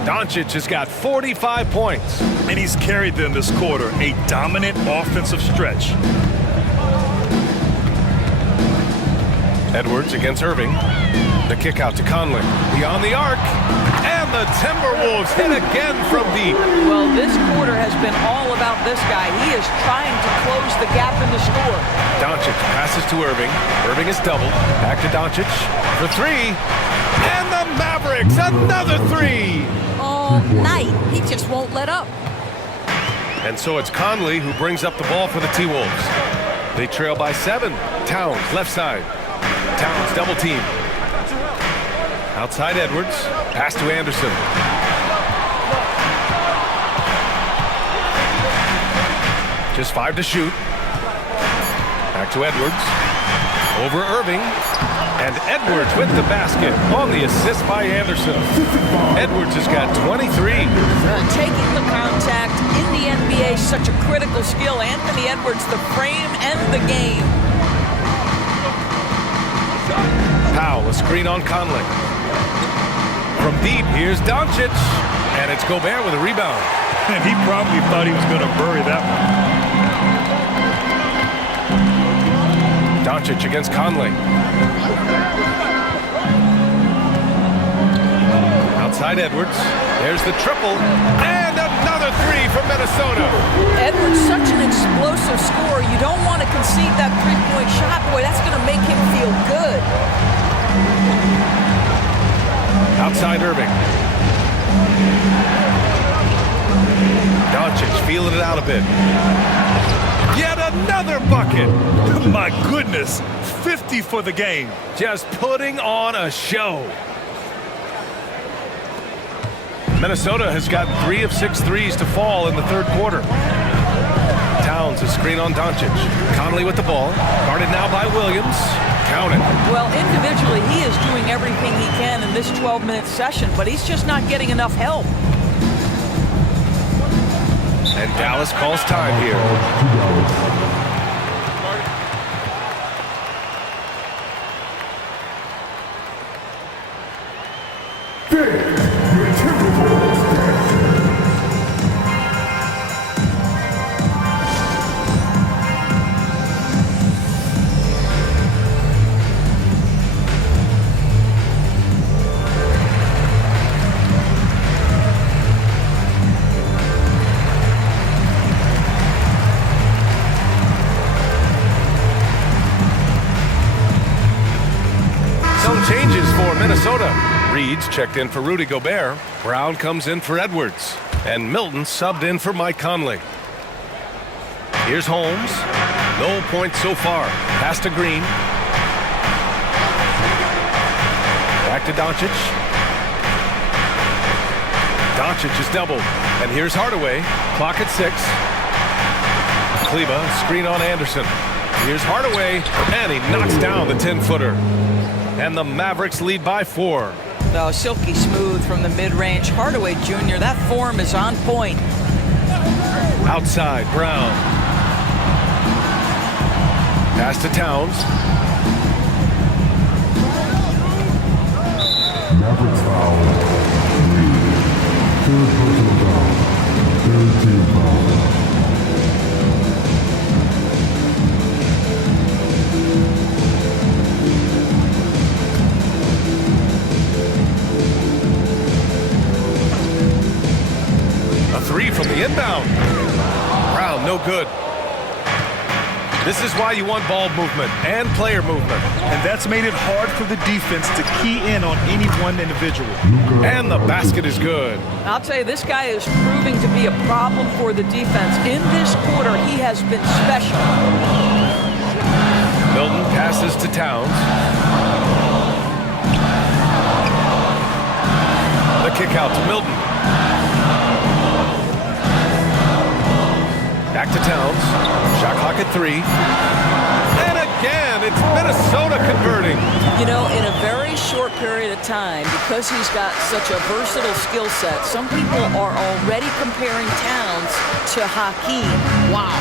Doncic has got 45 points. And he's carried them this quarter. A dominant offensive stretch. Edwards against Irving. The kick out to Conley. Beyond the arc. And the Timberwolves hit again from deep. Well, this quarter has been all about this guy. He is trying to close the gap in the score. Doncic passes to Irving. Irving is doubled. Back to Doncic for three. And the Mavericks, another three. All night. He just won't let up. And so it's Conley who brings up the ball for the T-Wolves. They trail by 7. Towns, left side. Towns double team. Outside Edwards. Pass to Anderson. Just 5 to shoot. Back to Edwards. Over Irving. And Edwards with the basket on the assist by Anderson. Edwards has got 23. Taking the contact in the NBA is such a critical skill. Anthony Edwards, the frame and the game. Powell, a screen on Conley. From deep, here's Doncic. And it's Gobert with a rebound. And he probably thought he was going to bury that one. Doncic against Conley. Outside Edwards. There's the triple. And another three from Minnesota. Edwards, such an explosive scorer. You don't want to concede that three-point shot. Boy, that's going to make him feel good. Outside Irving. Doncic feeling it out a bit. Yet another bucket. My goodness, 50 for the game. Just putting on a show. Minnesota has got 3 of 6 threes to fall in the third quarter. Towns a screen on Doncic. Conley with the ball. Guarded now by Williams. Count it. Well, individually, he is doing everything he can in this 12-minute session, but he's just not getting enough help. And Dallas calls time here. Changes for Minnesota. Reed's checked in for Rudy Gobert. Brown comes in for Edwards. And Milton subbed in for Mike Conley. Here's Holmes. No points so far. Pass to Green. Back to Doncic. Doncic is doubled. And here's Hardaway. Clock at 6. Kleba, screen on Anderson. Here's Hardaway. And he knocks down the 10-footer. And the Mavericks lead by 4. Oh, silky smooth from the mid-range. Hardaway Jr., that form is on point. Outside, Brown. Pass to Towns. Mavericks foul. 3. Third personal foul. Third team foul. A 3 from the inbound. Brown, no good. This is why you want ball movement and player movement. And that's made it hard for the defense to key in on any one individual. And the basket is good. I'll tell you, this guy is proving to be a problem for the defense. In this quarter, he has been special. Milton passes to Towns. The kick out to Milton. Back to Towns. Shot clock at 3. And again, it's Minnesota converting. You know, in a very short period of time, because he's got such a versatile skill set, some people are already comparing Towns to Hakeem. Wow.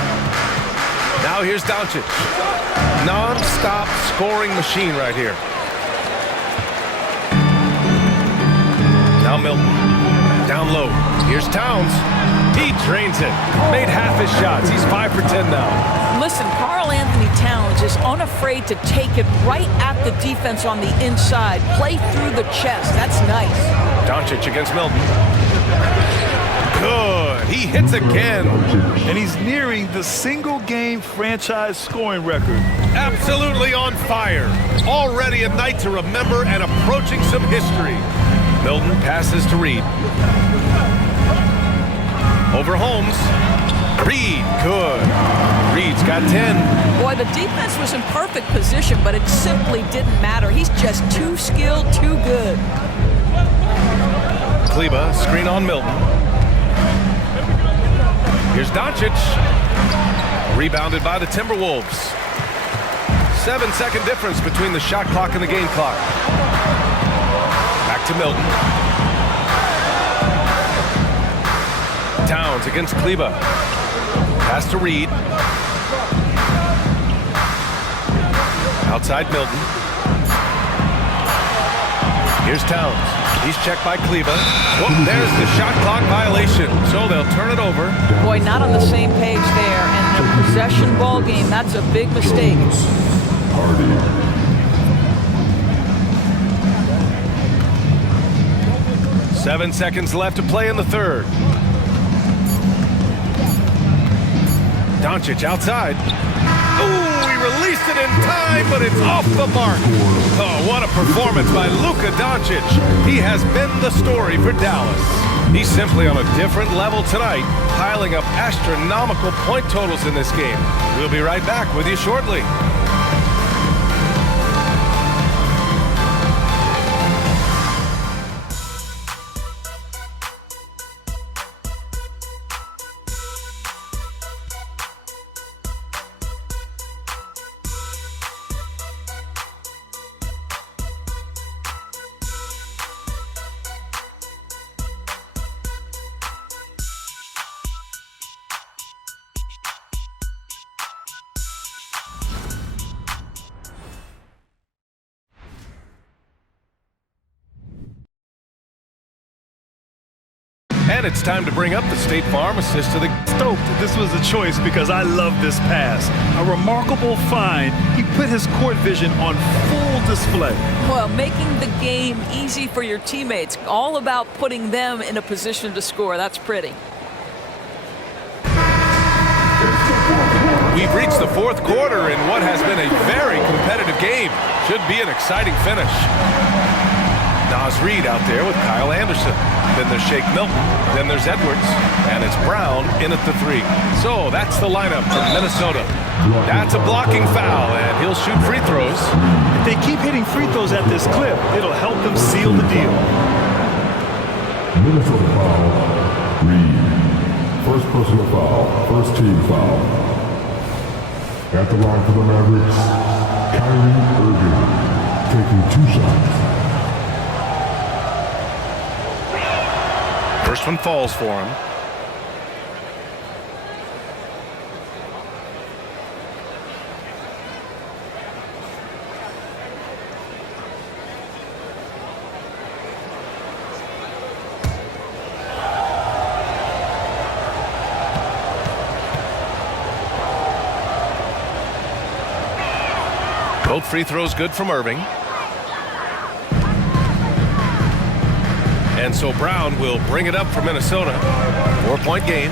Now here's Doncic. Non-stop scoring machine right here. Now Milton. Down low. Here's Towns. He drains it. Made half his shots. He's 5 for 10 now. Listen, Karl Anthony Towns is unafraid to take it right at the defense on the inside. Play through the chest. That's nice. Doncic against Milton. Good. He hits again. And he's nearing the single-game franchise scoring record. Absolutely on fire. Already a night to remember and approaching some history. Milton passes to Reed. Over Holmes. Reed, good. Reed's got 10. Boy, the defense was in perfect position, but it simply didn't matter. He's just too skilled, too good. Kleba, screen on Milton. Here's Doncic. Rebounded by the Timberwolves. 7-second difference between the shot clock and the game clock. Back to Milton. Towns against Kleba. Pass to Reed. Outside Milton. Here's Towns. He's checked by Kleba. Whoop, there's the shot clock violation. So they'll turn it over. Boy, not on the same page there. And in a possession ball game, that's a big mistake. 7 seconds left to play in the third. Doncic outside. Ooh, he released it in time, but it's off the mark. Oh, what a performance by Luka Doncic. He has been the story for Dallas. He's simply on a different level tonight, piling up astronomical point totals in this game. We'll be right back with you shortly. And it's time to bring up the State Farm assist to the... Stoked this was a choice because I love this pass. A remarkable find. He put his court vision on full display. Well, making the game easy for your teammates. All about putting them in a position to score. That's pretty. We've reached the fourth quarter in what has been a very competitive game. Should be an exciting finish. Naz Reid out there with Kyle Anderson. Then there's Shake Milton. Then there's Edwards. And it's Brown in at the 3. So that's the lineup from Minnesota. That's a blocking foul, and he'll shoot free throws. If they keep hitting free throws at this clip, it'll help them seal the deal. Minnesota foul, Reed. First personal foul, first team foul. At the line for the Mavericks, Kyrie Irving, taking 2 shots. First one falls for him. Both free throws good from Irving. And so Brown will bring it up for Minnesota. 4-point game.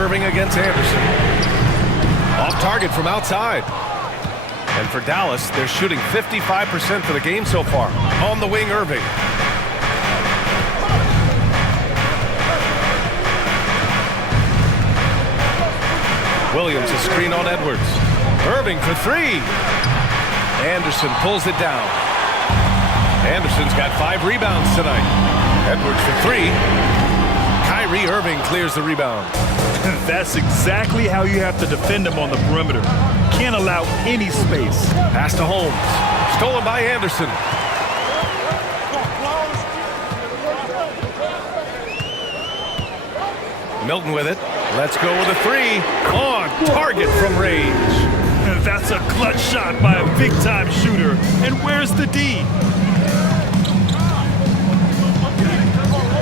Irving against Anderson. Off target from outside. And for Dallas, they're shooting 55% for the game so far. On the wing, Irving. Williams, a screen on Edwards. Irving for three. Anderson pulls it down. Anderson's got 5 rebounds tonight. Edwards for three. Kyrie Irving clears the rebound. That's exactly how you have to defend him on the perimeter. Can't allow any space. Pass to Holmes. Stolen by Anderson. Milton with it. Let's go with a three. On target from range. That's a clutch shot by a big-time shooter. And where's the D?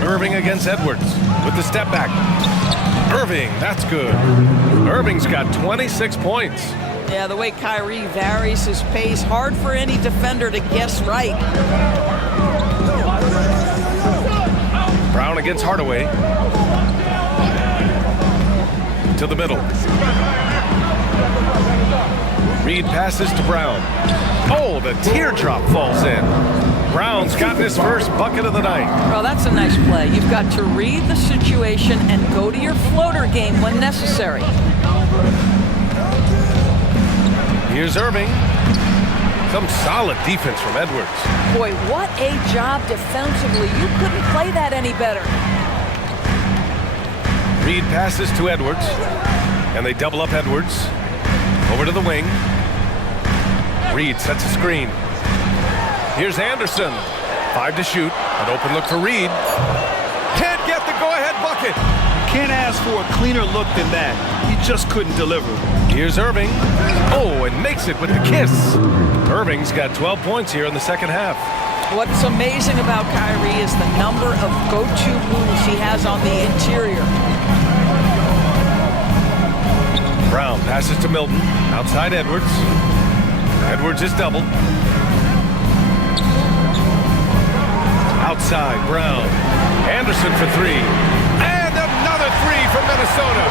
Irving against Edwards with the step back. Irving, that's good. Irving's got 26 points. Yeah, the way Kyrie varies his pace, hard for any defender to guess right. Brown against Hardaway. To the middle. Reed passes to Brown. Oh, the teardrop falls in. Brown's gotten his first bucket of the night. Well, that's a nice play. You've got to read the situation and go to your floater game when necessary. Here's Irving. Some solid defense from Edwards. Boy, what a job defensively. You couldn't play that any better. Reed passes to Edwards, and they double up Edwards. Over to the wing. Reed sets a screen. Here's Anderson. 5 to shoot. An open look for Reed. Can't get the go-ahead bucket. Can't ask for a cleaner look than that. He just couldn't deliver. Here's Irving. Oh, and makes it with the kiss. Irving's got 12 points here in the second half. What's amazing about Kyrie is the number of go-to moves he has on the interior. Brown passes to Milton. Outside Edwards. Edwards is doubled. Outside Brown. Anderson for three. And another three from Minnesota.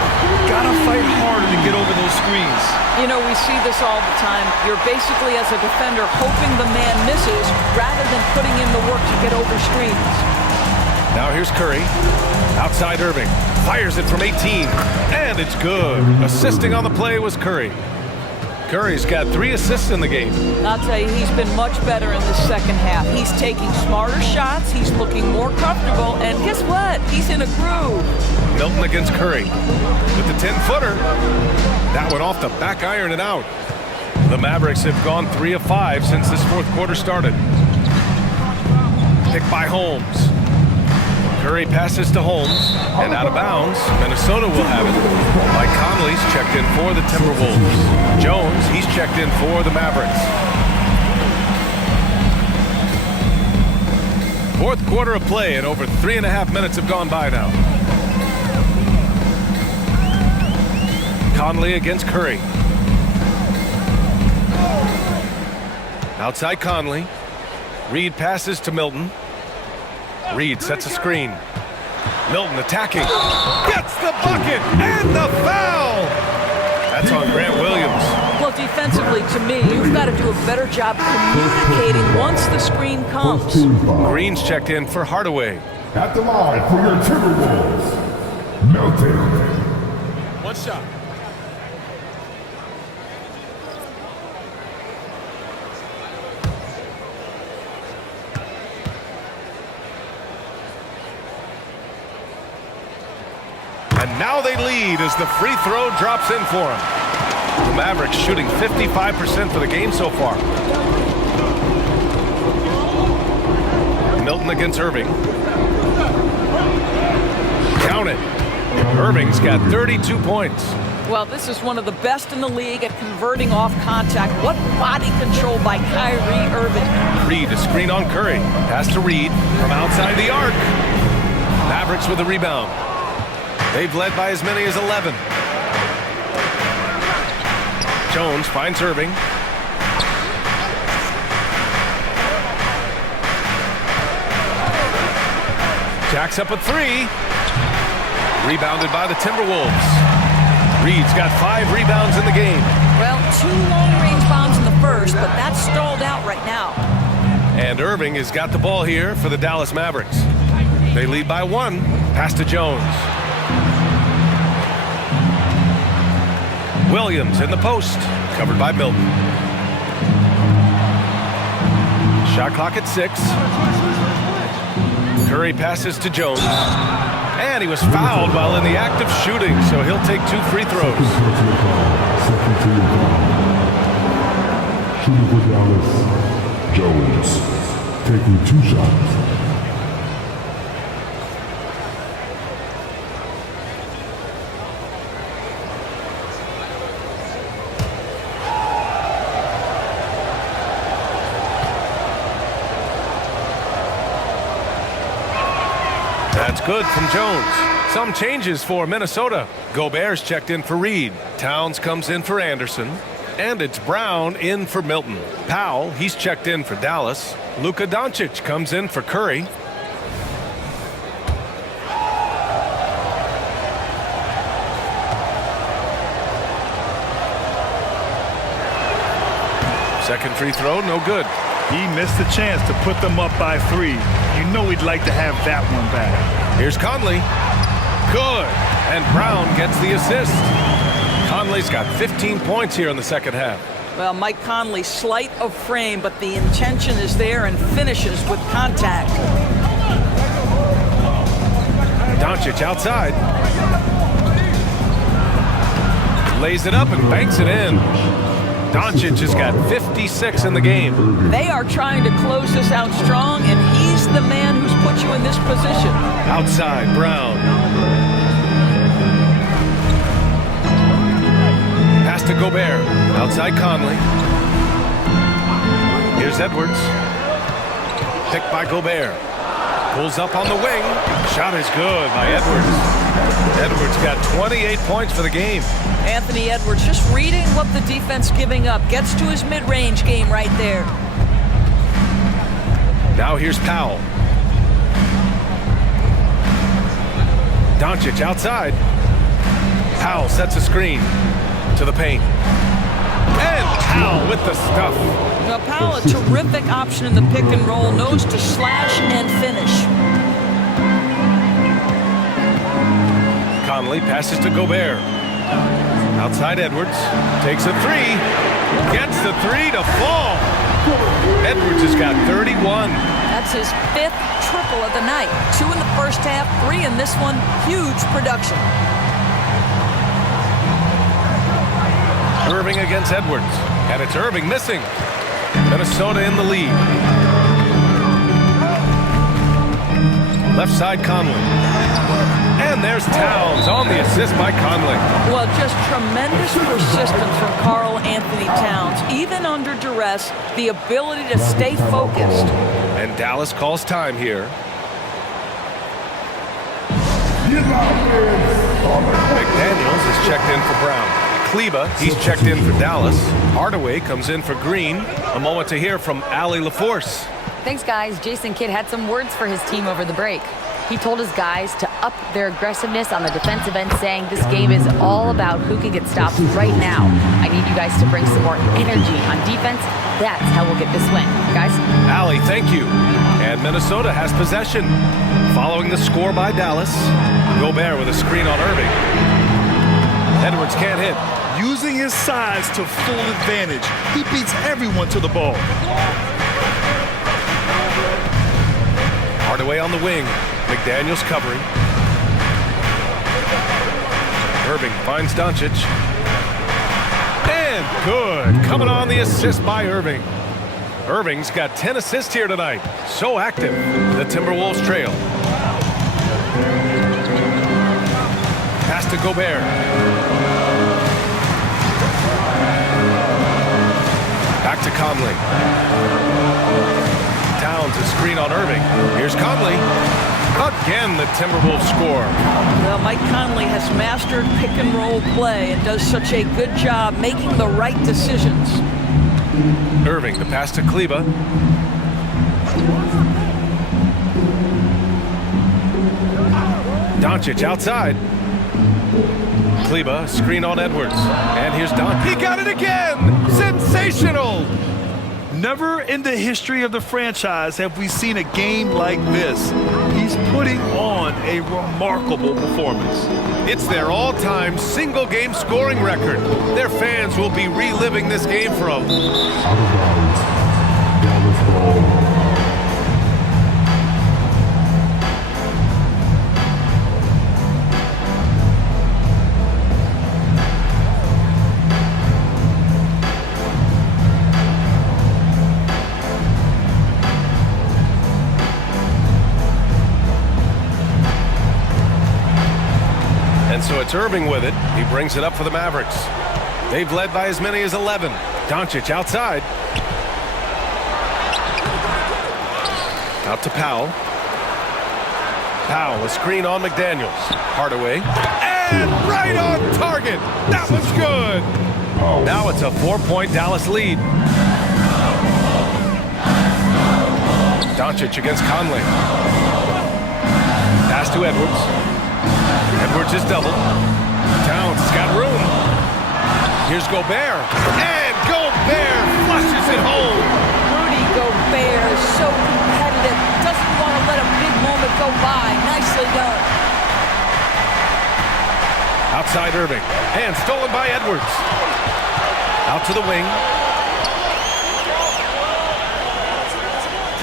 Gotta fight harder to get over those screens. You know, we see this all the time. You're basically, as a defender, hoping the man misses rather than putting in the work to get over screens. Now here's Curry. Outside Irving. Fires it from 18. And it's good. Assisting on the play was Curry. Curry's got 3 assists in the game. I'll tell you, he's been much better in the second half. He's taking smarter shots. He's looking more comfortable. And guess what? He's in a groove. Milton against Curry. With the 10-footer. That went off the back iron and out. The Mavericks have gone 3 of 5 since this fourth quarter started. Picked by Holmes. Curry passes to Holmes, and out of bounds. Minnesota will have it. Mike Conley's checked in for the Timberwolves. Jones, he's checked in for the Mavericks. Fourth quarter of play, and over 3.5 minutes have gone by now. Conley against Curry. Outside Conley. Reed passes to Milton. Reed sets a screen. Milton attacking. Gets the bucket and the foul. That's on Grant Williams. Well, defensively, to me, you've got to do a better job communicating once the screen comes. Green's checked in for Hardaway. At the line for your Timberwolves, Milton. One shot. And now they lead as the free throw drops in for them. The Mavericks shooting 55% for the game so far. Milton against Irving. Count it. Irving's got 32 points. Well, this is one of the best in the league at converting off contact. What body control by Kyrie Irving. Reed, a screen on Curry. Pass to Reed from outside the arc. Mavericks with the rebound. They've led by as many as 11. Jones finds Irving. Jacks up a three. Rebounded by the Timberwolves. Reed's got 5 rebounds in the game. Well, 2 long-range bombs in the first, but that's stalled out right now. And Irving has got the ball here for the Dallas Mavericks. They lead by 1. Pass to Jones. Williams in the post, covered by Milton. Shot clock at 6. Curry passes to Jones. And he was fouled while in the act of shooting, so he'll take 2 free throws. Shooting for Dallas, Jones, taking 2 shots. That's good from Jones. Some changes for Minnesota. Gobert's checked in for Reed. Towns comes in for Anderson. And it's Brown in for Milton. Powell, he's checked in for Dallas. Luka Doncic comes in for Curry. Second free throw, no good. He missed the chance to put them up by 3. You know he'd like to have that one back. Here's Conley. Good. And Brown gets the assist. Conley's got 15 points here in the second half. Well, Mike Conley, slight of frame, but the intention is there and finishes with contact. Doncic outside. Lays it up and banks it in. Doncic has got 56 in the game. They are trying to close this out strong, and he's the man who's put you in this position. Outside, Brown. Pass to Gobert. Outside Conley. Here's Edwards. Picked by Gobert. Pulls up on the wing. Shot is good by Edwards. Edwards got 28 points for the game. Anthony Edwards just reading what the defense giving up. Gets to his mid-range game right there. Now here's Powell. Doncic outside. Powell sets a screen to the paint. And Powell with the stuff. Now Powell, a terrific option in the pick and roll. Knows to slash and finish. Conley passes to Gobert. Outside Edwards. Takes a 3. Gets the 3 to fall. Edwards has got 31. That's his 5th triple of the night. 2 in the first half, 3 in this one. Huge production. Irving against Edwards. And it's Irving missing. Minnesota in the lead. Left side Conley. And there's Towns on the assist by Conley. Well, just tremendous persistence from Karl Anthony Towns. Even under duress, the ability to stay focused. And Dallas calls time here. McDaniels is checked in for Brown. Kleba, he's checked in for Dallas. Hardaway comes in for Green. A moment to hear from Allie LaForce. Thanks, guys. Jason Kidd had some words for his team over the break. He told his guys to up their aggressiveness on the defensive end, saying this game is all about who can get stops right now. I need you guys to bring some more energy on defense. That's how we'll get this win. Guys? Allie, thank you. And Minnesota has possession. Following the score by Dallas. Gobert with a screen on Irving. Edwards can't hit. Using his size to full advantage. He beats everyone to the ball. Hardaway on the wing. McDaniels covering. Irving finds Doncic. And good. Coming on the assist by Irving. Irving's got 10 assists here tonight. So active. The Timberwolves trail. Pass to Gobert. Back to Conley. Towns a screen on Irving. Here's Conley. Again, the Timberwolves score. Well, Mike Conley has mastered pick and roll play and does such a good job making the right decisions. Irving, the pass to Kleba. Doncic outside. Kleba, screen on Edwards. And here's Don. He got it again! Sensational! Never in the history of the franchise have we seen a game like this. He's putting on a remarkable performance. It's their all-time single-game scoring record. Their fans will be reliving this game for a... Out of bounds. Dallas ball. And so it's Irving with it. He brings it up for the Mavericks. They've led by as many as 11. Doncic outside. Out to Powell. Powell, a screen on McDaniels. Hardaway. And right on target. That was good. Now it's a 4-point Dallas lead. Doncic against Conley. Pass to Edwards. Edwards is doubled. Towns has got room. Here's Gobert. And Gobert flushes it home. Rudy Gobert is so competitive. Doesn't want to let a big moment go by. Nicely done. Outside Irving. And stolen by Edwards. Out to the wing.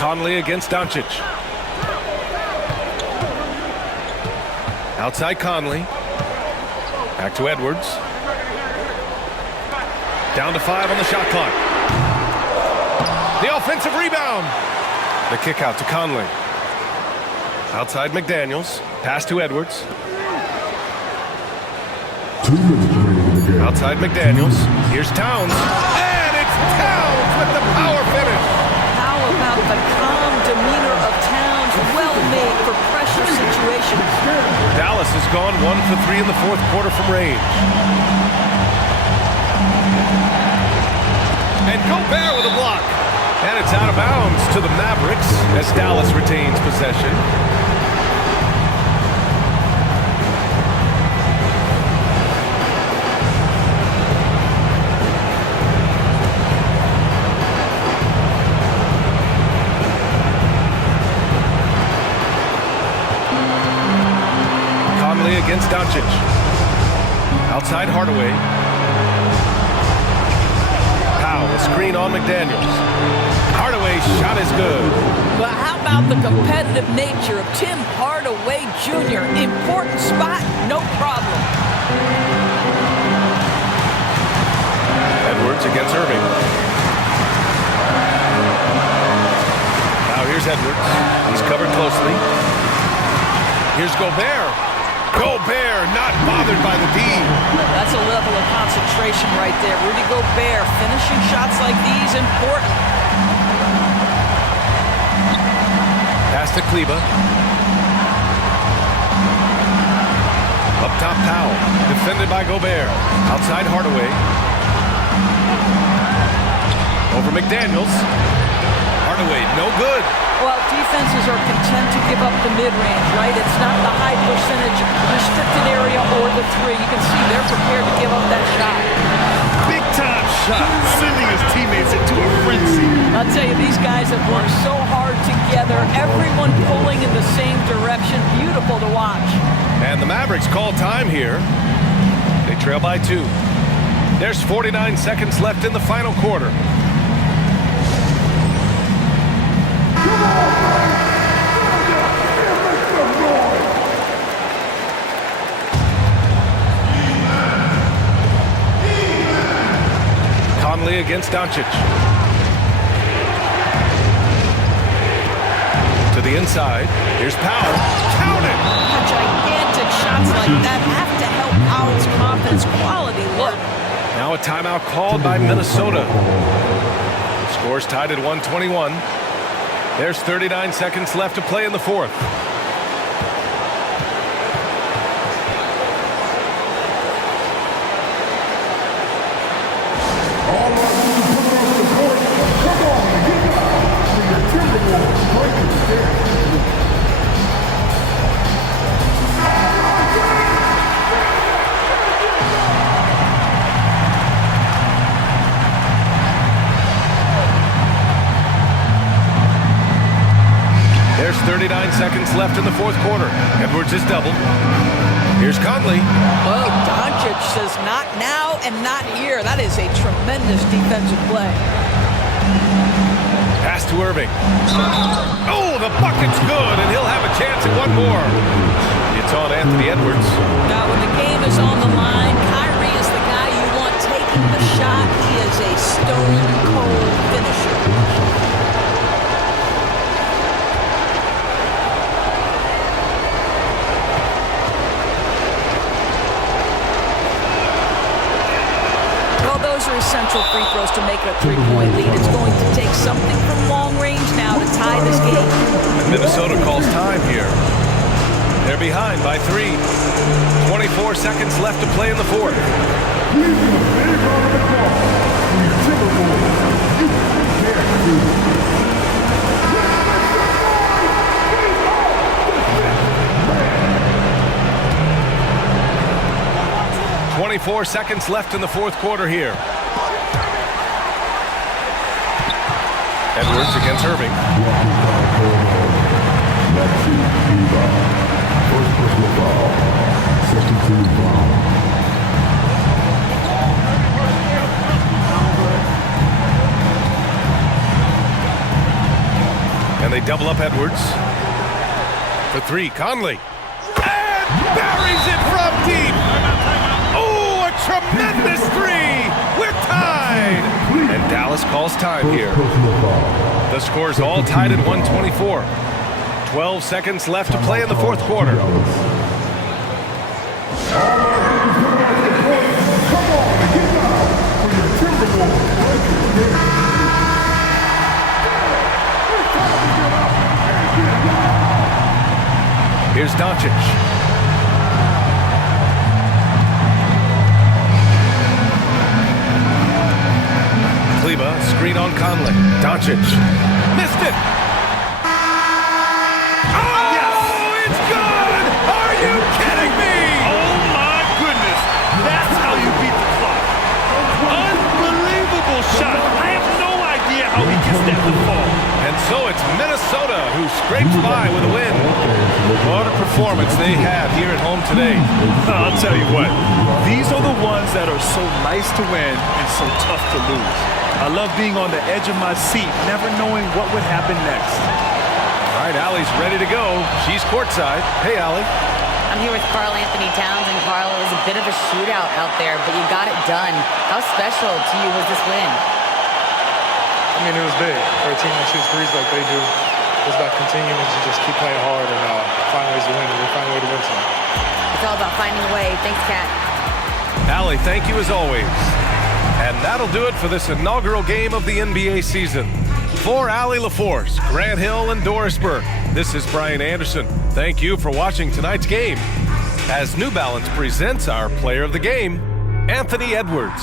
Conley against Doncic. Outside Conley. Back to Edwards. Down to 5 on the shot clock. The offensive rebound. The kick out to Conley. Outside McDaniels. Pass to Edwards. 2 minutes remaining in the game. Outside McDaniels. Here's Towns. And it's Towns with the power finish. How about the calm demeanor of Towns? Well made for pressure situations. Dallas has gone 1 for 3 in the fourth quarter from range. And Gobert with a block. And it's out of bounds to the Mavericks as Dallas retains possession. Conley against Doncic. Outside Hardaway. Powell, a screen on McDaniels. Hardaway's shot is good. Well, how about the competitive nature of Tim Hardaway Jr.? Important spot, no problem. Edwards against Irving. Now here's Edwards. He's covered closely. Here's Gobert. Gobert not bothered by the D. That's a level of concentration right there. Rudy Gobert finishing shots like these, important. Pass to Kleba. Up top Powell. Defended by Gobert. Outside Hardaway. Over McDaniels. Hardaway, no good. Well, defenses are content to give up the mid-range, right? It's not the high percentage restricted area or the three. You can see they're prepared to give up that shot. Big time shot, sending his teammates into a frenzy. I'll tell you, these guys have worked so hard together. Everyone pulling in the same direction. Beautiful to watch. And the Mavericks call time here. They trail by 2. There's 49 seconds left in the final quarter. Conley against Doncic. To the inside. Here's Powell. Count it! Gigantic shots like that have to help Powell's confidence. Quality look. Now a timeout called by Minnesota. The score's tied at 121. There's 39 seconds left to play in the fourth. All right, we can put it on the court. Come on, get down. The Timberwolves breaking their 39 seconds left in the fourth quarter. Edwards is doubled. Here's Conley. Oh, Doncic says not now and not here. That is a tremendous defensive play. Pass to Irving. Oh, the bucket's good, and he'll have a chance at one more. It's on Anthony Edwards. Now, when the game is on the line, Kyrie is the guy you want taking the shot. He is a stone-cold finisher. Well, those are essential free throws to make a three-point lead. It's going to take something from long range now to tie this game. And Minnesota calls time here. They're behind by 3. 24 seconds left to play in the fourth. 24 seconds left in the fourth quarter here. Edwards against Irving. First personal foul. Second team foul. And they double up Edwards. For 3, Conley. And buries it from deep. Oh, a tremendous 3. We're tied. And Dallas calls time here. The score's all tied at 124. 12 seconds left to play in the fourth quarter. Here's Doncic. Kleba, screen on Conley. Doncic. Missed it! And so it's Minnesota who scrapes by with a win. What a performance they have here at home today. I'll tell you what, these are the ones that are so nice to win and so tough to lose. I love being on the edge of my seat, never knowing what would happen next. All right, Allie's ready to go. She's courtside. Hey, Allie. I'm here with Karl Anthony Towns, and Karl, it was a bit of a shootout out there, but you got it done. How special to you was this win? I mean, it was big for a team that shoots threes like they do. It's about continuing to just keep playing hard and find ways to win, and we'll find a way to win tonight. It's all about finding a way. Thanks, Kat. Allie, thank you as always. And that'll do it for this inaugural game of the NBA season. For Allie LaForce, Grant Hill, and Doris Burke, this is Brian Anderson. Thank you for watching tonight's game as New Balance presents our player of the game, Anthony Edwards.